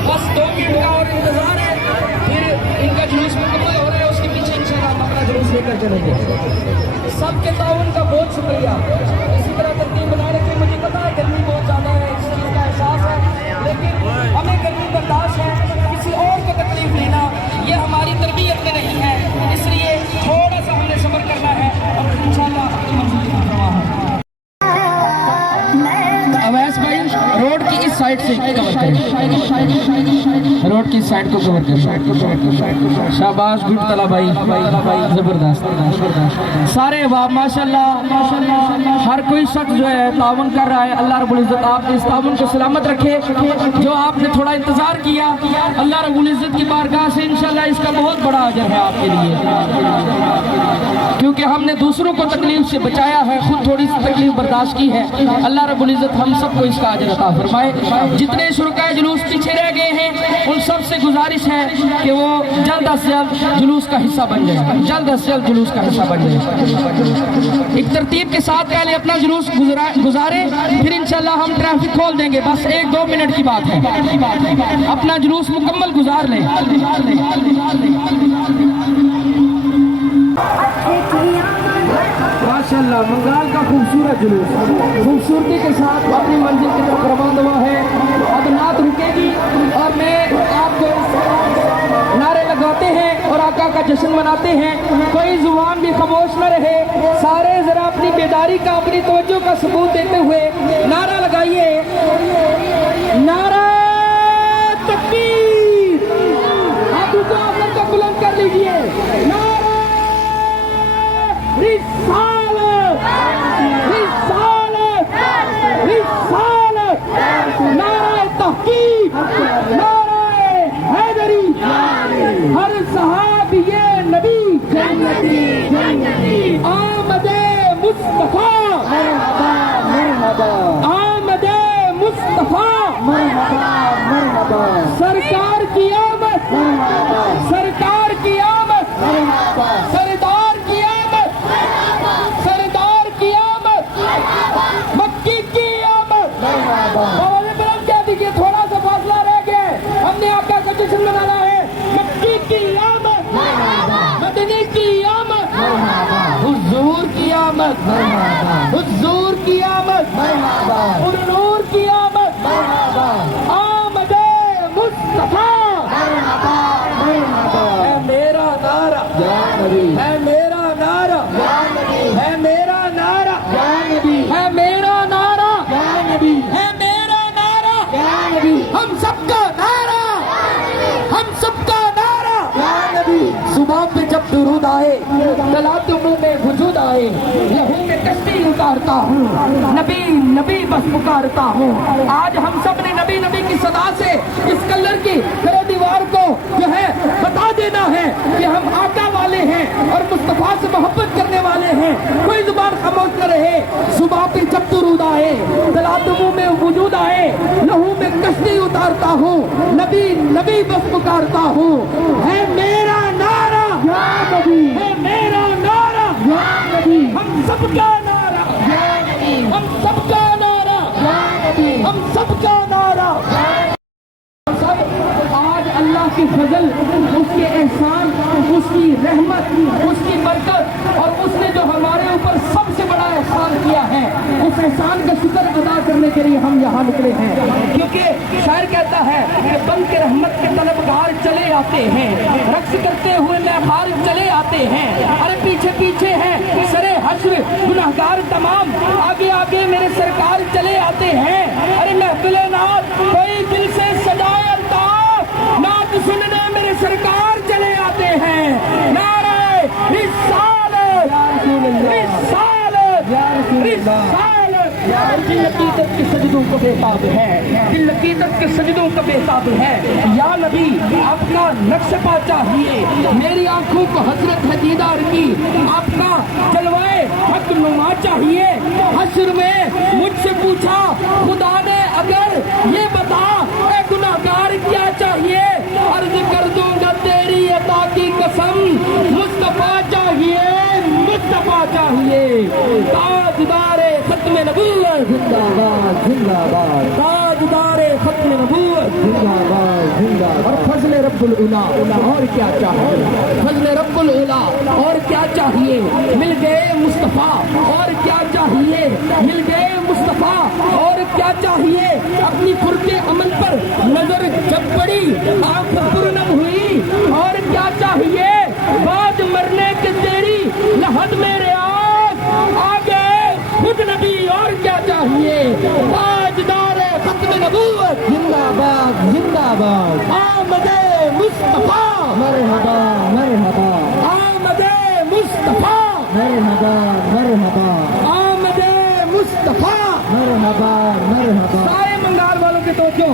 बस 2 मिनट का और इंतजार है, फिर इनका जुलूस मुकम्मल हो रहा है, उसके पीछे इंशाअल्लाह हम अपना जुलूस लेकर चलेंगे। सबके ताउन का बहुत शुक्रिया। इसी तरह तरतीब बनाए रखें। मुझे पता है गर्मी बहुत ज़्यादा है, इस चीज़ का एहसास है, लेकिन हमें गर्मी बर्दाश्त है, किसी और को तकलीफ लेना ये हमारी तरबियत में नहीं है, इसलिए थोड़ा सा हमने सब्र करना है और इंशाअल्लाह अपनी मंजिल की परवाह है। अवैस भाई रोड की इस साइड से कवर करें, रोड की इस साइड को कवर करें। शाबाश, गुड तला भाई, जबरदस्त। सारे वाह माशाल्लाह माशाल्लाह, हर कोई शख्स जो है तावन कर रहा है। अल्लाह रब्बुल इज्जत आपने इस तावन को सलामत रखे। जो आपने थोड़ा इंतजार किया, अल्लाह रब्बुल इज्जत की बारगाह से इंशाल्लाह इसका बहुत बड़ा अजर है आपके लिए, क्योंकि हमने दूसरों को तकलीफ से बचाया है, खुद थोड़ी सी तकलीफ बर्दाश्त की है। अल्लाह रब्बुल इज्जत हम सबको इसका अजर अता फरमाए। जितने शुरकाए जुलूस पीछे रह गए हैं उन सब से गुजारिश है कि वो जल्द से जल्द जुलूस का हिस्सा बन जाए, जल्द से जल्द जुलूस का हिस्सा बन जाए। एक तरतीब के साथ पहले अपना जुलूस गुजारे, फिर इंशाल्लाह हम ट्रैफिक खोल देंगे। बस 1-2 मिनट की बात है, अपना जुलूस मुकम्मल गुजार लें। माशाल्लाह बंगाल का खूबसूरत जुलूस खूबसूरती के साथ अपनी मंजिल की तरफ रवाना हुआ है। अब नात रुकेगी और मैं आपको नारे लगाते हैं और आका का जश्न मनाते हैं। कोई जुबान भी खामोश न रहे, सारे जरा अपनी बेदारी का, अपनी तवज्जो का सबूत देते हुए नारा लगाइए, नारा तकबीर। हाथों को आप लोग को बुलंद कर लीजिए, नारा रिसालत, रिसालत, रिसालत, नारा तहकीक, नारा हैदरी, हर सहाबिये नबी जन्नती, आमदे मुस्तफा, आमदे मुस्तफा, सरकार की आमद, सरकार की आमद, सरदार की आमद, सरदार की आमद, मक्की की आमद। क्या दीजिए, थोड़ा सा फासला रह गया, हमने आका का जश्न मनाना है। मक्की की आमद, मदनी की आमद, हुजूर की आमद, हुजूर की आमद, नूर की आमद, आमदे मुस्तफा। है मेरा नारा, है मेरा नारा, है मेरा नारा, है मेरा नारा, है मेरा नारा, हम सबका नारा, हम सबका नारा। सुबह पे जब दुरूद आए, तलात मुंह में वजूद आए, लहू में कश्ती उतारता हूँ, नबी नबी बस पुकारता हूँ। आज हम सब ने नबी नबी की सदा से इस कलर की तेरे दीवार को जो है बता देना है कि हम आका वाले हैं और मुस्तफा से मोहब्बत करने वाले हैं। कोई जुबान खामोश न रहे। सुबह पे जब दुरूद आए, तलात मुंह में वजूद आए, लहू में कश्ती उतारता हूँ, नबी नबी बस पुकारता हूँ। है मेरा नारा, है मेरा नारा, हम सबका नारा, हम सबका नारा, हम सबका नारा। आज अल्लाह की फजल, उसके एहसान, उसकी रहमत, उसकी बरकत और उसने जो हमारे ऊपर सबसे बड़ा एहसान किया है, उस एहसान का शुक्र अदा करने के लिए हम यहाँ निकले हैं। क्योंकि शायर कहता है कि बन के रहमत के तलबगार चले आते हैं, रक्स करते हुए महबार चले आते हैं। अरे पीछे पीछे हैं सरे हश्र आगे मेरे सरकार चले आते हैं। अरे महफिल नात कोई दिल से सजाए अल्ताफ, नात सुनने मेरे सरकार चले आते हैं। नारे रिसालत रिसालत रिसालत, दिल अकीदत के सजदों को बेताब है, दिल अकीदत के सजदों को बेताब है। या नबी आपका नक्शा चाहिए, मेरी आंखों को हसरत है दीदार की, आपका जलवाए हक नुमा चाहिए। हश्र में मुझसे पूछा खुदा ने अगर ये बता ए गुनाहगार क्या चाहिए, अर्ज कर दूंगा तेरी अता की कसम, मुस्तफा चाहिए मुस्तफा चाहिए। ताजदारे खत्म नबूवत जिंदाबाद जिंदाबाद, ताजदारे खत्म नबूवत जिंदाबाद जिंदाबाद। और फजले रब्बुल उला और क्या चाहिए, फजले रब्बुल उला और क्या चाहिए, मिल गए मुस्तफा और क्या चाहिए, मिल गए मुस्तफा और क्या चाहिए। अपनी फुर्के अमल पर नजर जब पड़ी आंख पुरनम हुई और क्या चाहिए, बाद मरने के तेरी लहद मेरे आगे खुद नबी और क्या चाहिए। ताजदारे खत्म नबूवत जिंदाबाद जिंदाबाद, आमदे मुस्तफा मरहबा मरहबा, आमदे मुस्तफा मरहबा मरहबा, आमदे मुस्तफा मरहबा मरहबा। सारे मंगाल वालों के तवज्जो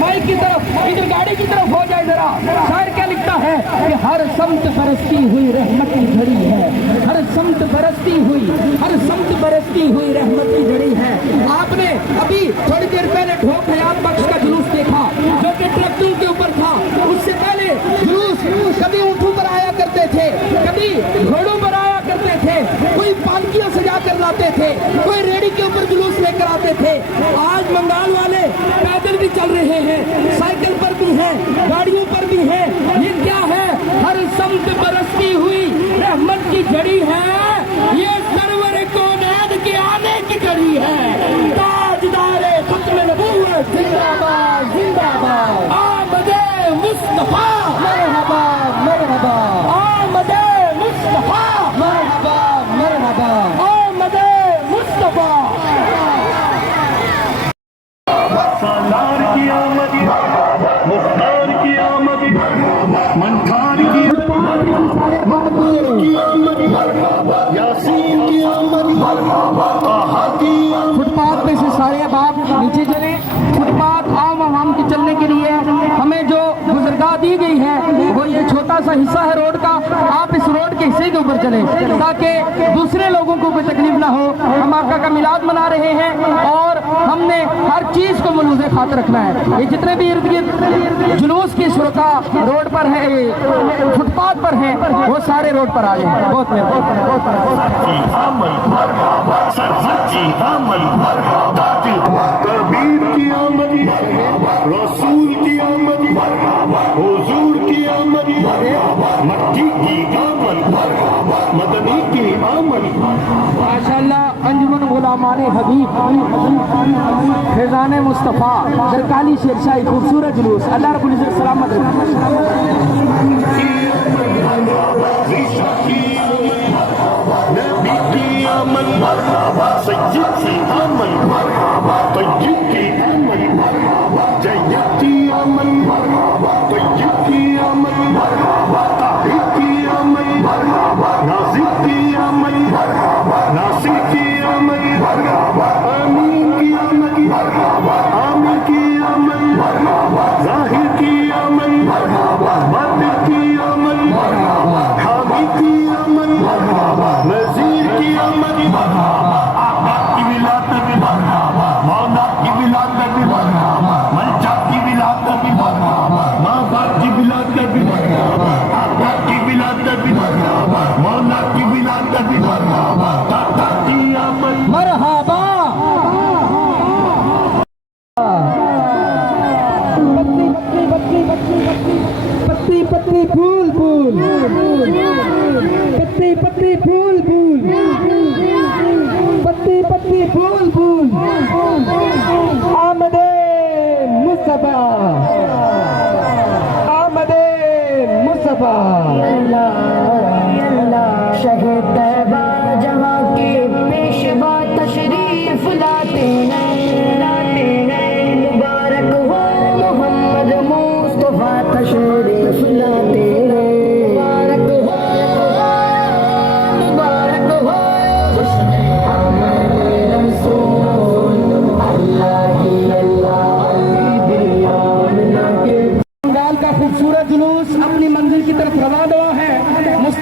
माइक की तरफ, इधर गाड़ी की तरफ हो जाए जरा। शायर क्या लिखता है कि हर समत बरसती हुई रहमत की झड़ी है, हर समत बरसती हुई, हर समत बरसती हुई रहमत की झड़ी है। आपने अभी थोड़ी देर पहले ढोक हयात बख्श का जुलूस देखा जो कि ट्रैक्टरों के ऊपर था। उससे पहले जुलूस कभी ऊँटों पर आया करते थे, कभी घोड़ों पर आया करते थे, कोई पालकियां सजा कर लाते थे, कोई रेडी के ऊपर जुलूस लेकर आते थे। आज बंगाल वाले पैदल भी चल रहे हैं, साइकिल पर भी हैं, गाड़ियों पर भी हैं। ये क्या है, हर समत बरसती हुई रहमत की झड़ी है, ये सरवर कौनैन के आने की घड़ी है। ताजदारे खत्म नबूवत जिंदाबाद जिंदाबाद, आमदे मुस्तफा मरहबा मरहबा, आमदे मुस्तफा मरहबा मरहबा, आमदे मुस्तफा। सालार की आमद, मुख्तार की आमद, मंठार की मकबूल की आमद, यासीन की आमद, ताहा की आमद। फुटपाथ पे से सारे बाप नीचे चले। फुटपाथ आम के चलने के लिए हमें जो गुजरगाह दी गई है वो ये छोटा सा हिस्सा है रोड का। आप इस रोड के हिस्से के ऊपर चलें ताकि दूसरे लोगों को कोई तकलीफ ना हो। हम आका का मिलाद मना रहे हैं और हमने हर चीज को मलूज़े खातिर रखना है। ये जितने भी इर्द गिर्द जुलूस की शुरका रोड पर है, फुटपाथ पर है, वो सारे रोड पर आ जाए। बहुत कबीर की आमद, रसूल की आमद, हुजूर की आमद, मक्की की आमद, मदनी की आमद। माशाअल्लाह अंजुमन गुलामाने हबीब फैज़ाने मुस्तफ़ा दरकाली शेरशाही खूबसूरत जुलूस। अल्लाह रब्बुल इज़्ज़त सलामत नबी की आमद, सय्यद की आमद, तय्यब की आमद, जय्यद की आमद, तय्यब की आमद, ताहिर की आमद, नासिर की आमद, नासिर की आमद, आमीन की आमद, आमिर की आमद, ज़ाहिर की आमद, बातिन की आमद, हामी की आमद, नज़ीर की आमद, आका की विलादत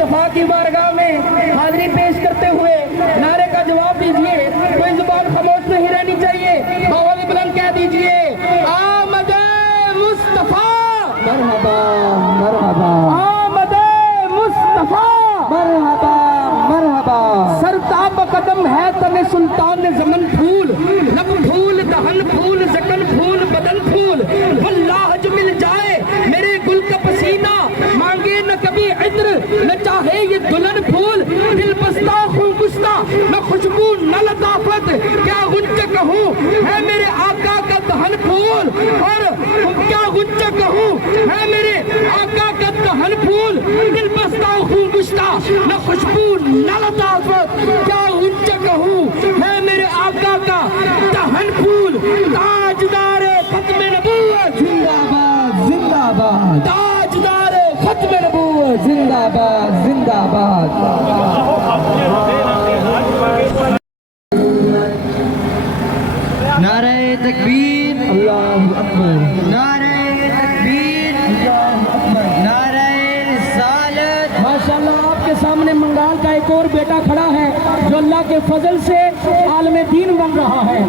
मुस्तफ़ा की बारगाह में हाजिरी पेश करते हुए नारे का जवाब दीजिए। कोई जुबान खामोश नहीं रहनी चाहिए। आवाज़ बुलंद कह दीजिए, आमद मुस्तफ़ा मरहबा मरहबा, आमद मुस्तफ़ा मरहबा मरहबा। सरताब कदम है तने सुल्तान ज़मन फूल, लब फूल दहन फूल ज़कन फूल बदन फूल। वल्लाह जो मिल जाए मेरे गुल का पसीना, मांगे न कभी इत्र न चाहे ये दुल्हन फूल। दिल बस्ता खून गुस्ता न खुशबू न लताफत, क्या गुंज कहूँ है मेरे आका का दहन फूल। और क्या गुंज कहूँ है मेरे आका का दहन फूल। दिल बस्ता खून गुस्ता न खुशबू न लताफत, क्या गुंज कहूँ है मेरे आका का दहन फूल। ताजदार खत्म नबूवत जिंदाबाद जिंदाबाद, ताजदार खत्म नबूवत जिंदाबाद जिंदाबाद। नारे तकबीर अल्लाहु अकबर, नारे तकबीर अल्लाहु अकबर, नारे रिसालत। माशाअल्लाह आपके सामने मंगाल का एक और बेटा खड़ा है जो अल्लाह के फजल से आलमे दीन बन रहा है।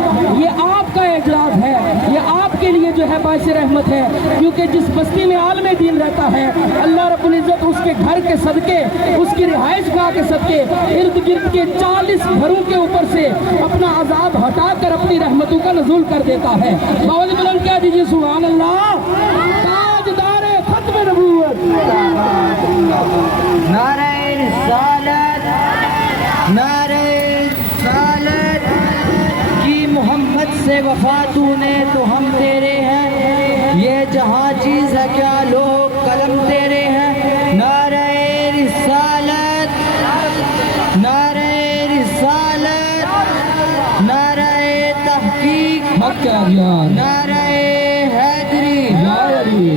ये आपका एजलास है, ये आपके लिए जो है बाइस रहमत है, क्योंकि जिस बस्ती में आलमे दीन रहता है अल्लाह रब्बुल इज़्ज़त उसके घर के सदके, उसकी रिहाइश गाह के सदके इर्द गिर्द के 40 घरों के ऊपर से अपना अजाब हटाकर अपनी रहमतों का नज़ूल कर देता है। बावली बुलंद कह दीजिए सुभान अल्लाह। ताजदार खत्म नबूवत, नारे रिसालत, नारे रिसालत की मोहम्मद से वफा तूने तो हम तेरे हैं, ये जहाँ चीज़ है क्या लोग कलम तेरे हैं। नारे रिसालत, नारे रिसालत, नारे तहकीक, नारे हैदरी,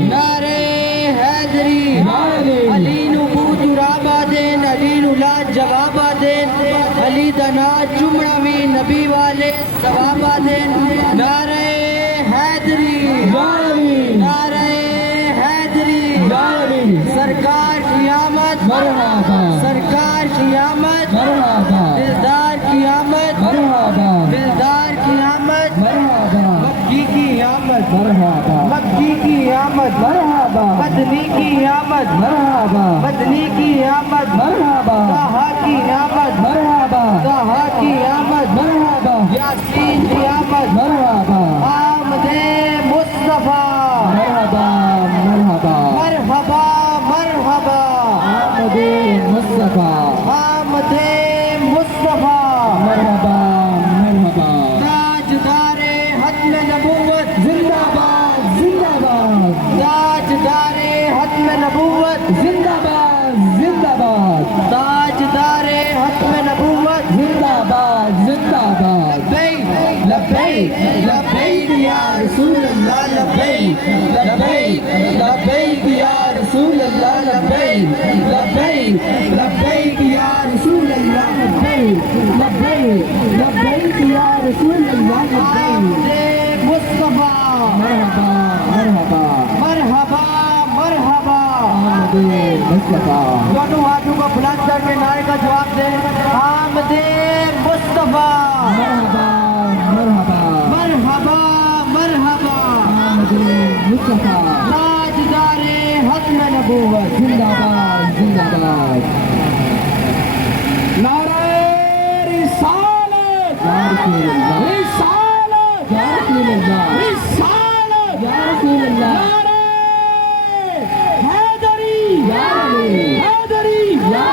नारे हैदरी, अली नबू दुराबा देन, अली नुला जवाबा देन, अली दना चुमड़ावी नबी वाले सवाबा देन। नारे हैदरी, नारे हैदरी, सरकार की आमद मरहबा, सरकार की आमद मरहबा, दिलदार की आमद मरहबा, दिलदार की आमद मरहबा, मक्की की आमद मरहबा, मक्की की आमद मरहबा, मदनी की आमद मरहबा, मदनी की आमद मरहबा, ताहा की आमद मरहबा, ताहा की आमद मरहबा, यासीन की आमद मरहबा, आमदे मुस्तफा मरहबा मरहबा, मरहबा मरहबा, आमदे मुस्तफा, आमदे मुस्तफा मरहबा मरहबा। ताजदारे हत्म नबूवत जिंदाबाद जिंदाबाद, ताजदारे हत्म नबूवत जिंदाबाद जिंदाबाद, ताजदारे हत्म नबूवत जिंदाबाद जिंदाबाद। लब्बैक लब्बैक या रसूल अल्लाह, लब्बैक लब्बैक लब्बैक या रसूल अल्लाह, लब्बैक लब्बैक लब्बैक या रसूल अल्लाह, लब्बैक लब्बैक लब्बैक या रसूल अल्लाह, लब्बैक मुस्तफा मरहबा मरहबा मरहबा मरहबा, आमदे मुस्तफा। दोनों हाथों को बुलंद करके नारे का जवाब दे, आमदे मुस्तफा मरहबा मरहबा मरहबा मरहबा, आमदे मुस्तफा। ताजदारे हत्म नबूवत जिंदाबाद जिंदाबाद, नारे रिसालत या रसूल अल्लाह, रिसालत या रसूल अल्लाह, रिसालत या रसूल अल्लाह, नारे हैदरी या हैदरी या।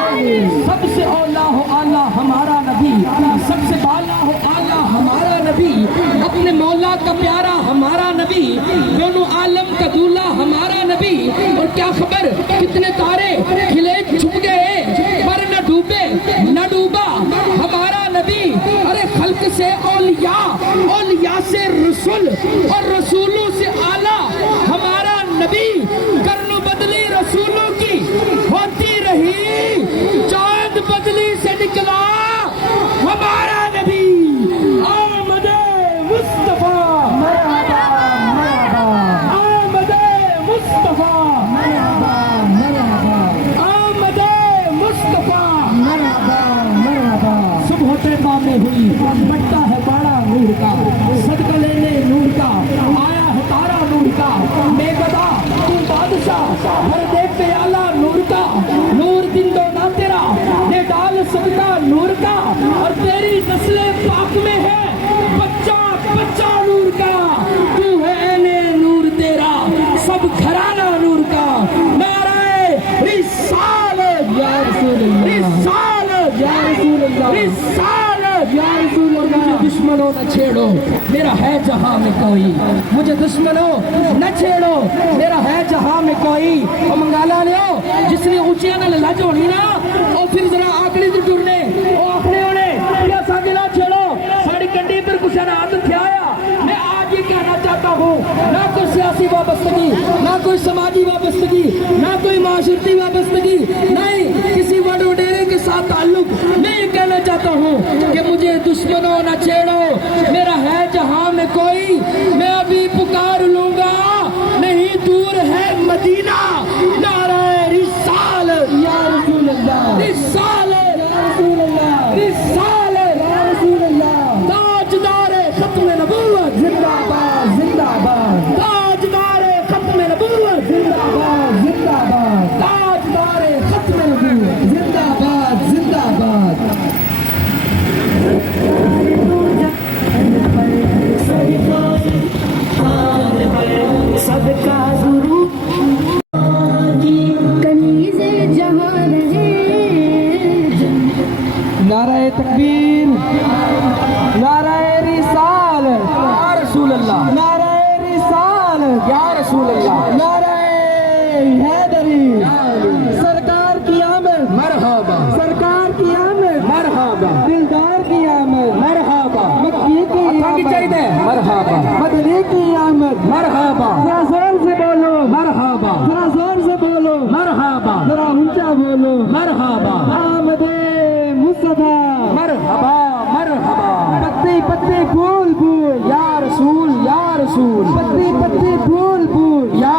सबसे औला हो आला हमारा नबी, सबसे बाला हो आला हमारा नबी, अपने मौला का प्यारा हमारा नबी, दोनों आलम का दूल्हा हमारा नबी। और क्या खबर कितने तारे खिले छुप गए पर न डूबे न डूबा हमारा नबी। अरे खल्क से औलिया, औलिया से रसूल और रसूलों से आला हमारा नबी। कर्न बदली रसूलों की होती रही, चांद बदली से निकला हमारा नबी। आमदे मुस्तफा मरहबा मरहबा, आमदे मुस्तफा मरहबा मरहबा, आमदे मुस्तफा काम में हुई बट्टा है बाड़ा नूर का सदका लेने नूर का आया है तारा नूर का मैं गदा तू बादशाह हर देख पे आला नूर का नूर दिन दो ना तेरा ये डाल सबका नूर का और तेरी नस्ले पाक में है बच्चा बच्चा नूर का तू है ऐने नूर तेरा सब घराना नूर का नाराए रिसालत या रसूल अल्लाह रिसालत या रसूल अल्लाह रिसालत या रसूल अल्लाह मुझे दुश्मनों न छेड़ो मेरा है जहां में कोई मुझे दुश्मनों न छेड़ो मेरा है जहां में कोई और मंगाला लियो जिसने ऊंचिया नाल लज होनी ना और फिर जरा आखिरी से टुरने और आखने होने क्या साडे ना छेड़ो साड़ी कंडी पर कुछ ना हाथ थियाया मैं आज ये कहना चाहता हूँ ना कोई सियासी वाबस्तगी ना कोई समाजी वाबस्तगी ना कोई माशरती वाबस्तगी नहीं किसी वड वडेरे के साथ ताल्लुक मैं ये कहना चाहता हूँ कि मुझे दुश्मनों न छेड़ो मेरा है जहां में कोई मैं अभी पुकार लूंगा नहीं दूर है मदीना नाराए रिसालत या रसूल अल्लाह रिसालत या रसूल अल्लाह रिसालत या रसूल अल्लाह ताजदारे खत्म नबूवत जिंदाबाद जिंदाबाद ताजदारे खत्म नबूवत जिंदाबाद जिंदाबाद ताजदारे खत्म नबूवत जिंदाबाद जिंदाबाद सबका गुरु कनीज़े जहां रहे नाराए तकबीर नाराए रिसालत या रसूल अल्लाह नाराए रिसालत या रसूल अल्लाह नाराए हैदरी सरकार की आमद मरहबा सरकार की आमद मरहबा दिलदार की आमद मरहबा मक्की की आमद चाहिए मरहबा मदनी की आमद मरहबा जरा जोर से बोलो मरहबा जरा जोर से बोलो मरहबा जरा ऊंचा बोलो मरहबा आमदे मुस्तफा मरहबा मरहबा पत्ते पत्ते फूल फूल या रसूल पत्ते पत्ते फूल फूल या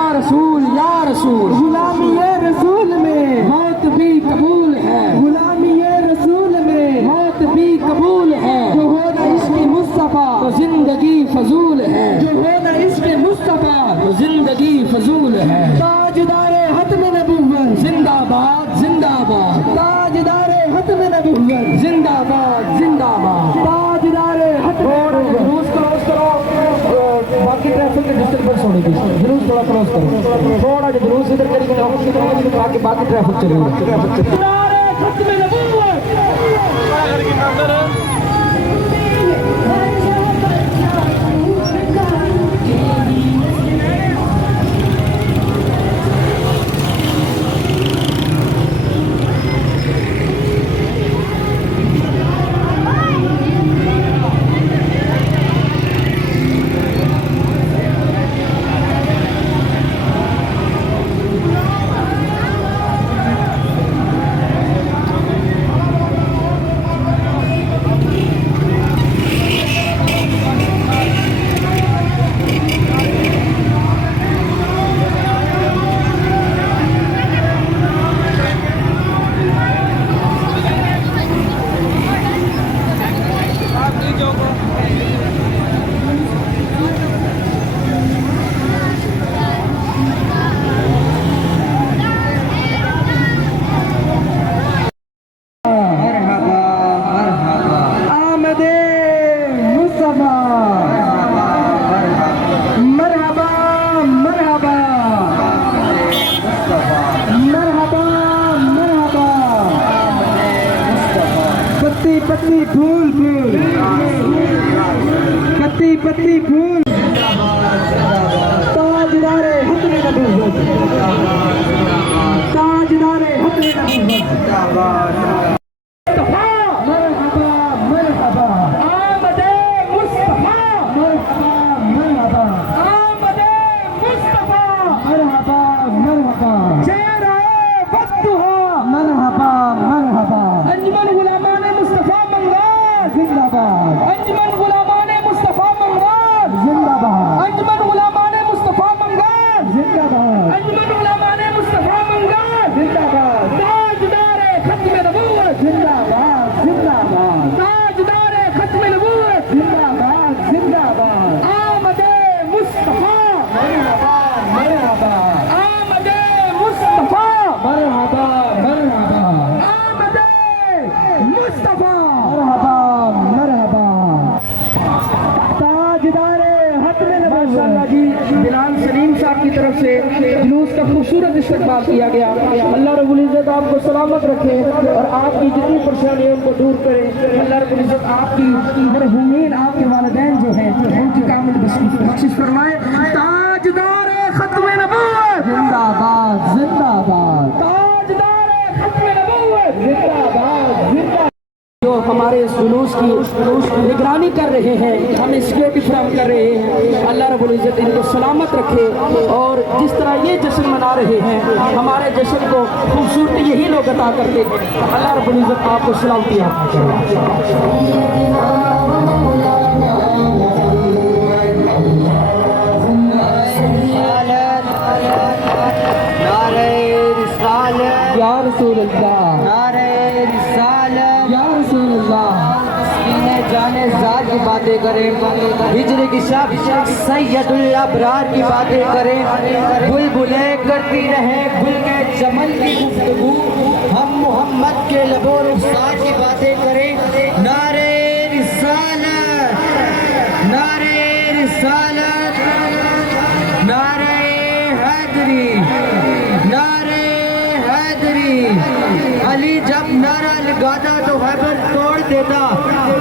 रसूल गुलामी ये रसूल में मौत भी कबूल है गुलामी ये रसूल में मौत भी कबूल है जो हो ना इश्क़ मुस्तफा तो जिंदगी फजूल है जो हो ना इश्क़ मुस्तफा तो जिंदगी फजूल है ताजदारे हत्म नबूवत जिंदाबाद जिंदाबाद ताजदारे हत्म नबूवत जिंदाबाद जिंदाबाद ताजदारे हत्म क्रॉस करो बाकी ट्रैफिक के डिस्टर्बेंस होने की जरूर थोड़ा क्रॉस करो थोड़ा जरूर इधर करी हम की तरफ बाकी ट्रैफिक चलेगा नारे खत्म नबूवत पत्ती फूल फूल पत्ती पत्ती फूल ताजदारे हत्म नबूवत ताजदारे हत्म नबूवत मरहबा मरहबा आमदे मुस्तफा मरहबा मरहबा आमदे मुस्तफा मरहबा मरहबा चेहरा बद्दुहा मरहबा मरहबा अंजुमन गुलामान मुस्तफा मंगार जिंदाबाद अंजुमन गुलामान मुस्तफा मंगार जिंदाबाद अंजुमन गुलामान मुस्तफा मंगार जिंदाबाद अंजुमन गुलामान मुस्तफा मंगार जिंदाबाद ताजदारे खत्म नबूवत مرحبا مرحبا تاجدار ختم ماشاءاللہ جی بلال سلیم صاحب کی طرف سے جلوس کا خوبصورت استقبال کیا گیا. اللہ رب العزت آپ کو سلامت رکھے اور آپ کی جتنی پریشانیوں کو دور کرے. اللہ رب العزت آپ کی مرحومین آپ کے والدین جو ہیں ان کی کامل بخشش فرمائے. تاجدار ختم نبوت زندہ باد زندہ باد. تاجدار ختم نبوت زندہ باد زندہ. جو ہمارے اس جلوس کی نگرانی کر رہے ہیں, ہمیں سیکورٹی فراہم کر رہے ہیں, اللہ رب العزت ان کو سلامت رکھے. اور جس طرح یہ جشن منا رہے ہیں ہمارے جشن کو خوبصورتی یہی لوگ عطا کرتے ہیں. اللہ رب العزت آپ کو سلامتی عطا کرے. یا رسول اللہ یا رسول اللہ. جانے ذات کی باتیں کریں, ہجر کی شب سید الابرار کی باتیں کریں, بلبلیں کرتی رہیں گل کے چمن کی گفتگو, ہم محمد کے لب و رخسار کی باتیں کریں. نعرہ رسالت نعرہ رسالت نعرہ حیدری نعرہ حیدری. علی جب نعرہ لگاتا تو خیبر توڑ دیتا,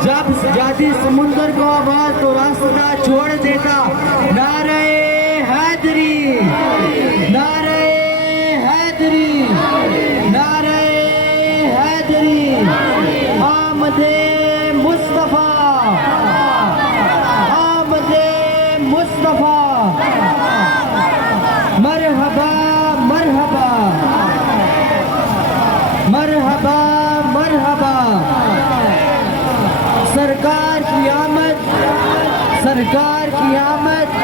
جب جادی سمندر کو آواز تو راستہ چھوڑ دیتا. نعرہ حیدری نعرہ حیدری نعرہ حیدری. آمد مصطفیٰ آمد مصطفیٰ. مرحبا مرحبا مرحبا مرحبا. سرکار کی آمد سرکار کی آمد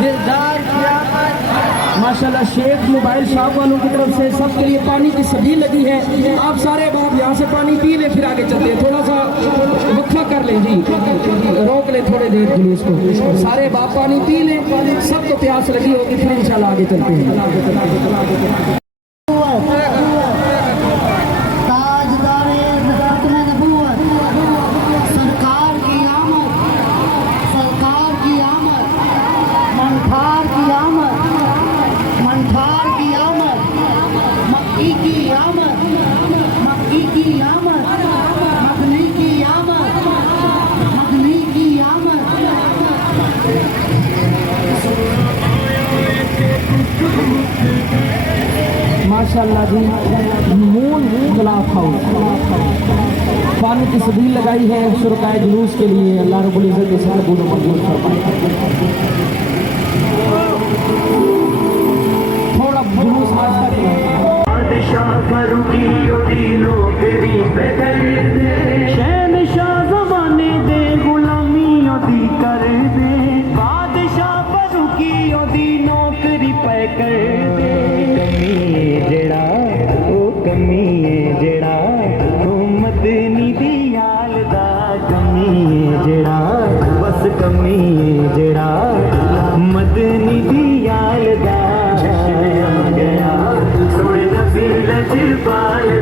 دلدار کی آمد. ماشاءاللہ شیخ موبائل شاپ والوں کی طرف سے سب کے لیے پانی کی سبیل لگی ہے. آپ سارے باپ یہاں سے پانی پی لیں پھر آگے چلتے ہیں. تھوڑا سا وقفہ کر لیں جی, روک لیں تھوڑے دیر جلوس کو. سارے باپ پانی پی لیں, سب کو پیاس لگی ہوگی, پھر انشاءاللہ آگے چلتے ہیں. ماشاءاللہ جی مون گلاف ہاؤس پانی کی سبیل لگائی ہے شرکائے جلوس کے لیے. اللہ رب العزت کے ساتھ بولو مقبول فرمائے. تھوڑا جلوس آہستہ کریں. بادشاہ فاروقی نوکری پہ کر دے, شہنشاہ زمانے دے غلامی دی کر دے. بادشاہ فاروقی نوکری پہ کر دے. جڑا او کمی جڑا مدنی دیال دا کمی جڑا بس کمی جڑا مدنی دیال دا گیا سونے نبی لجپال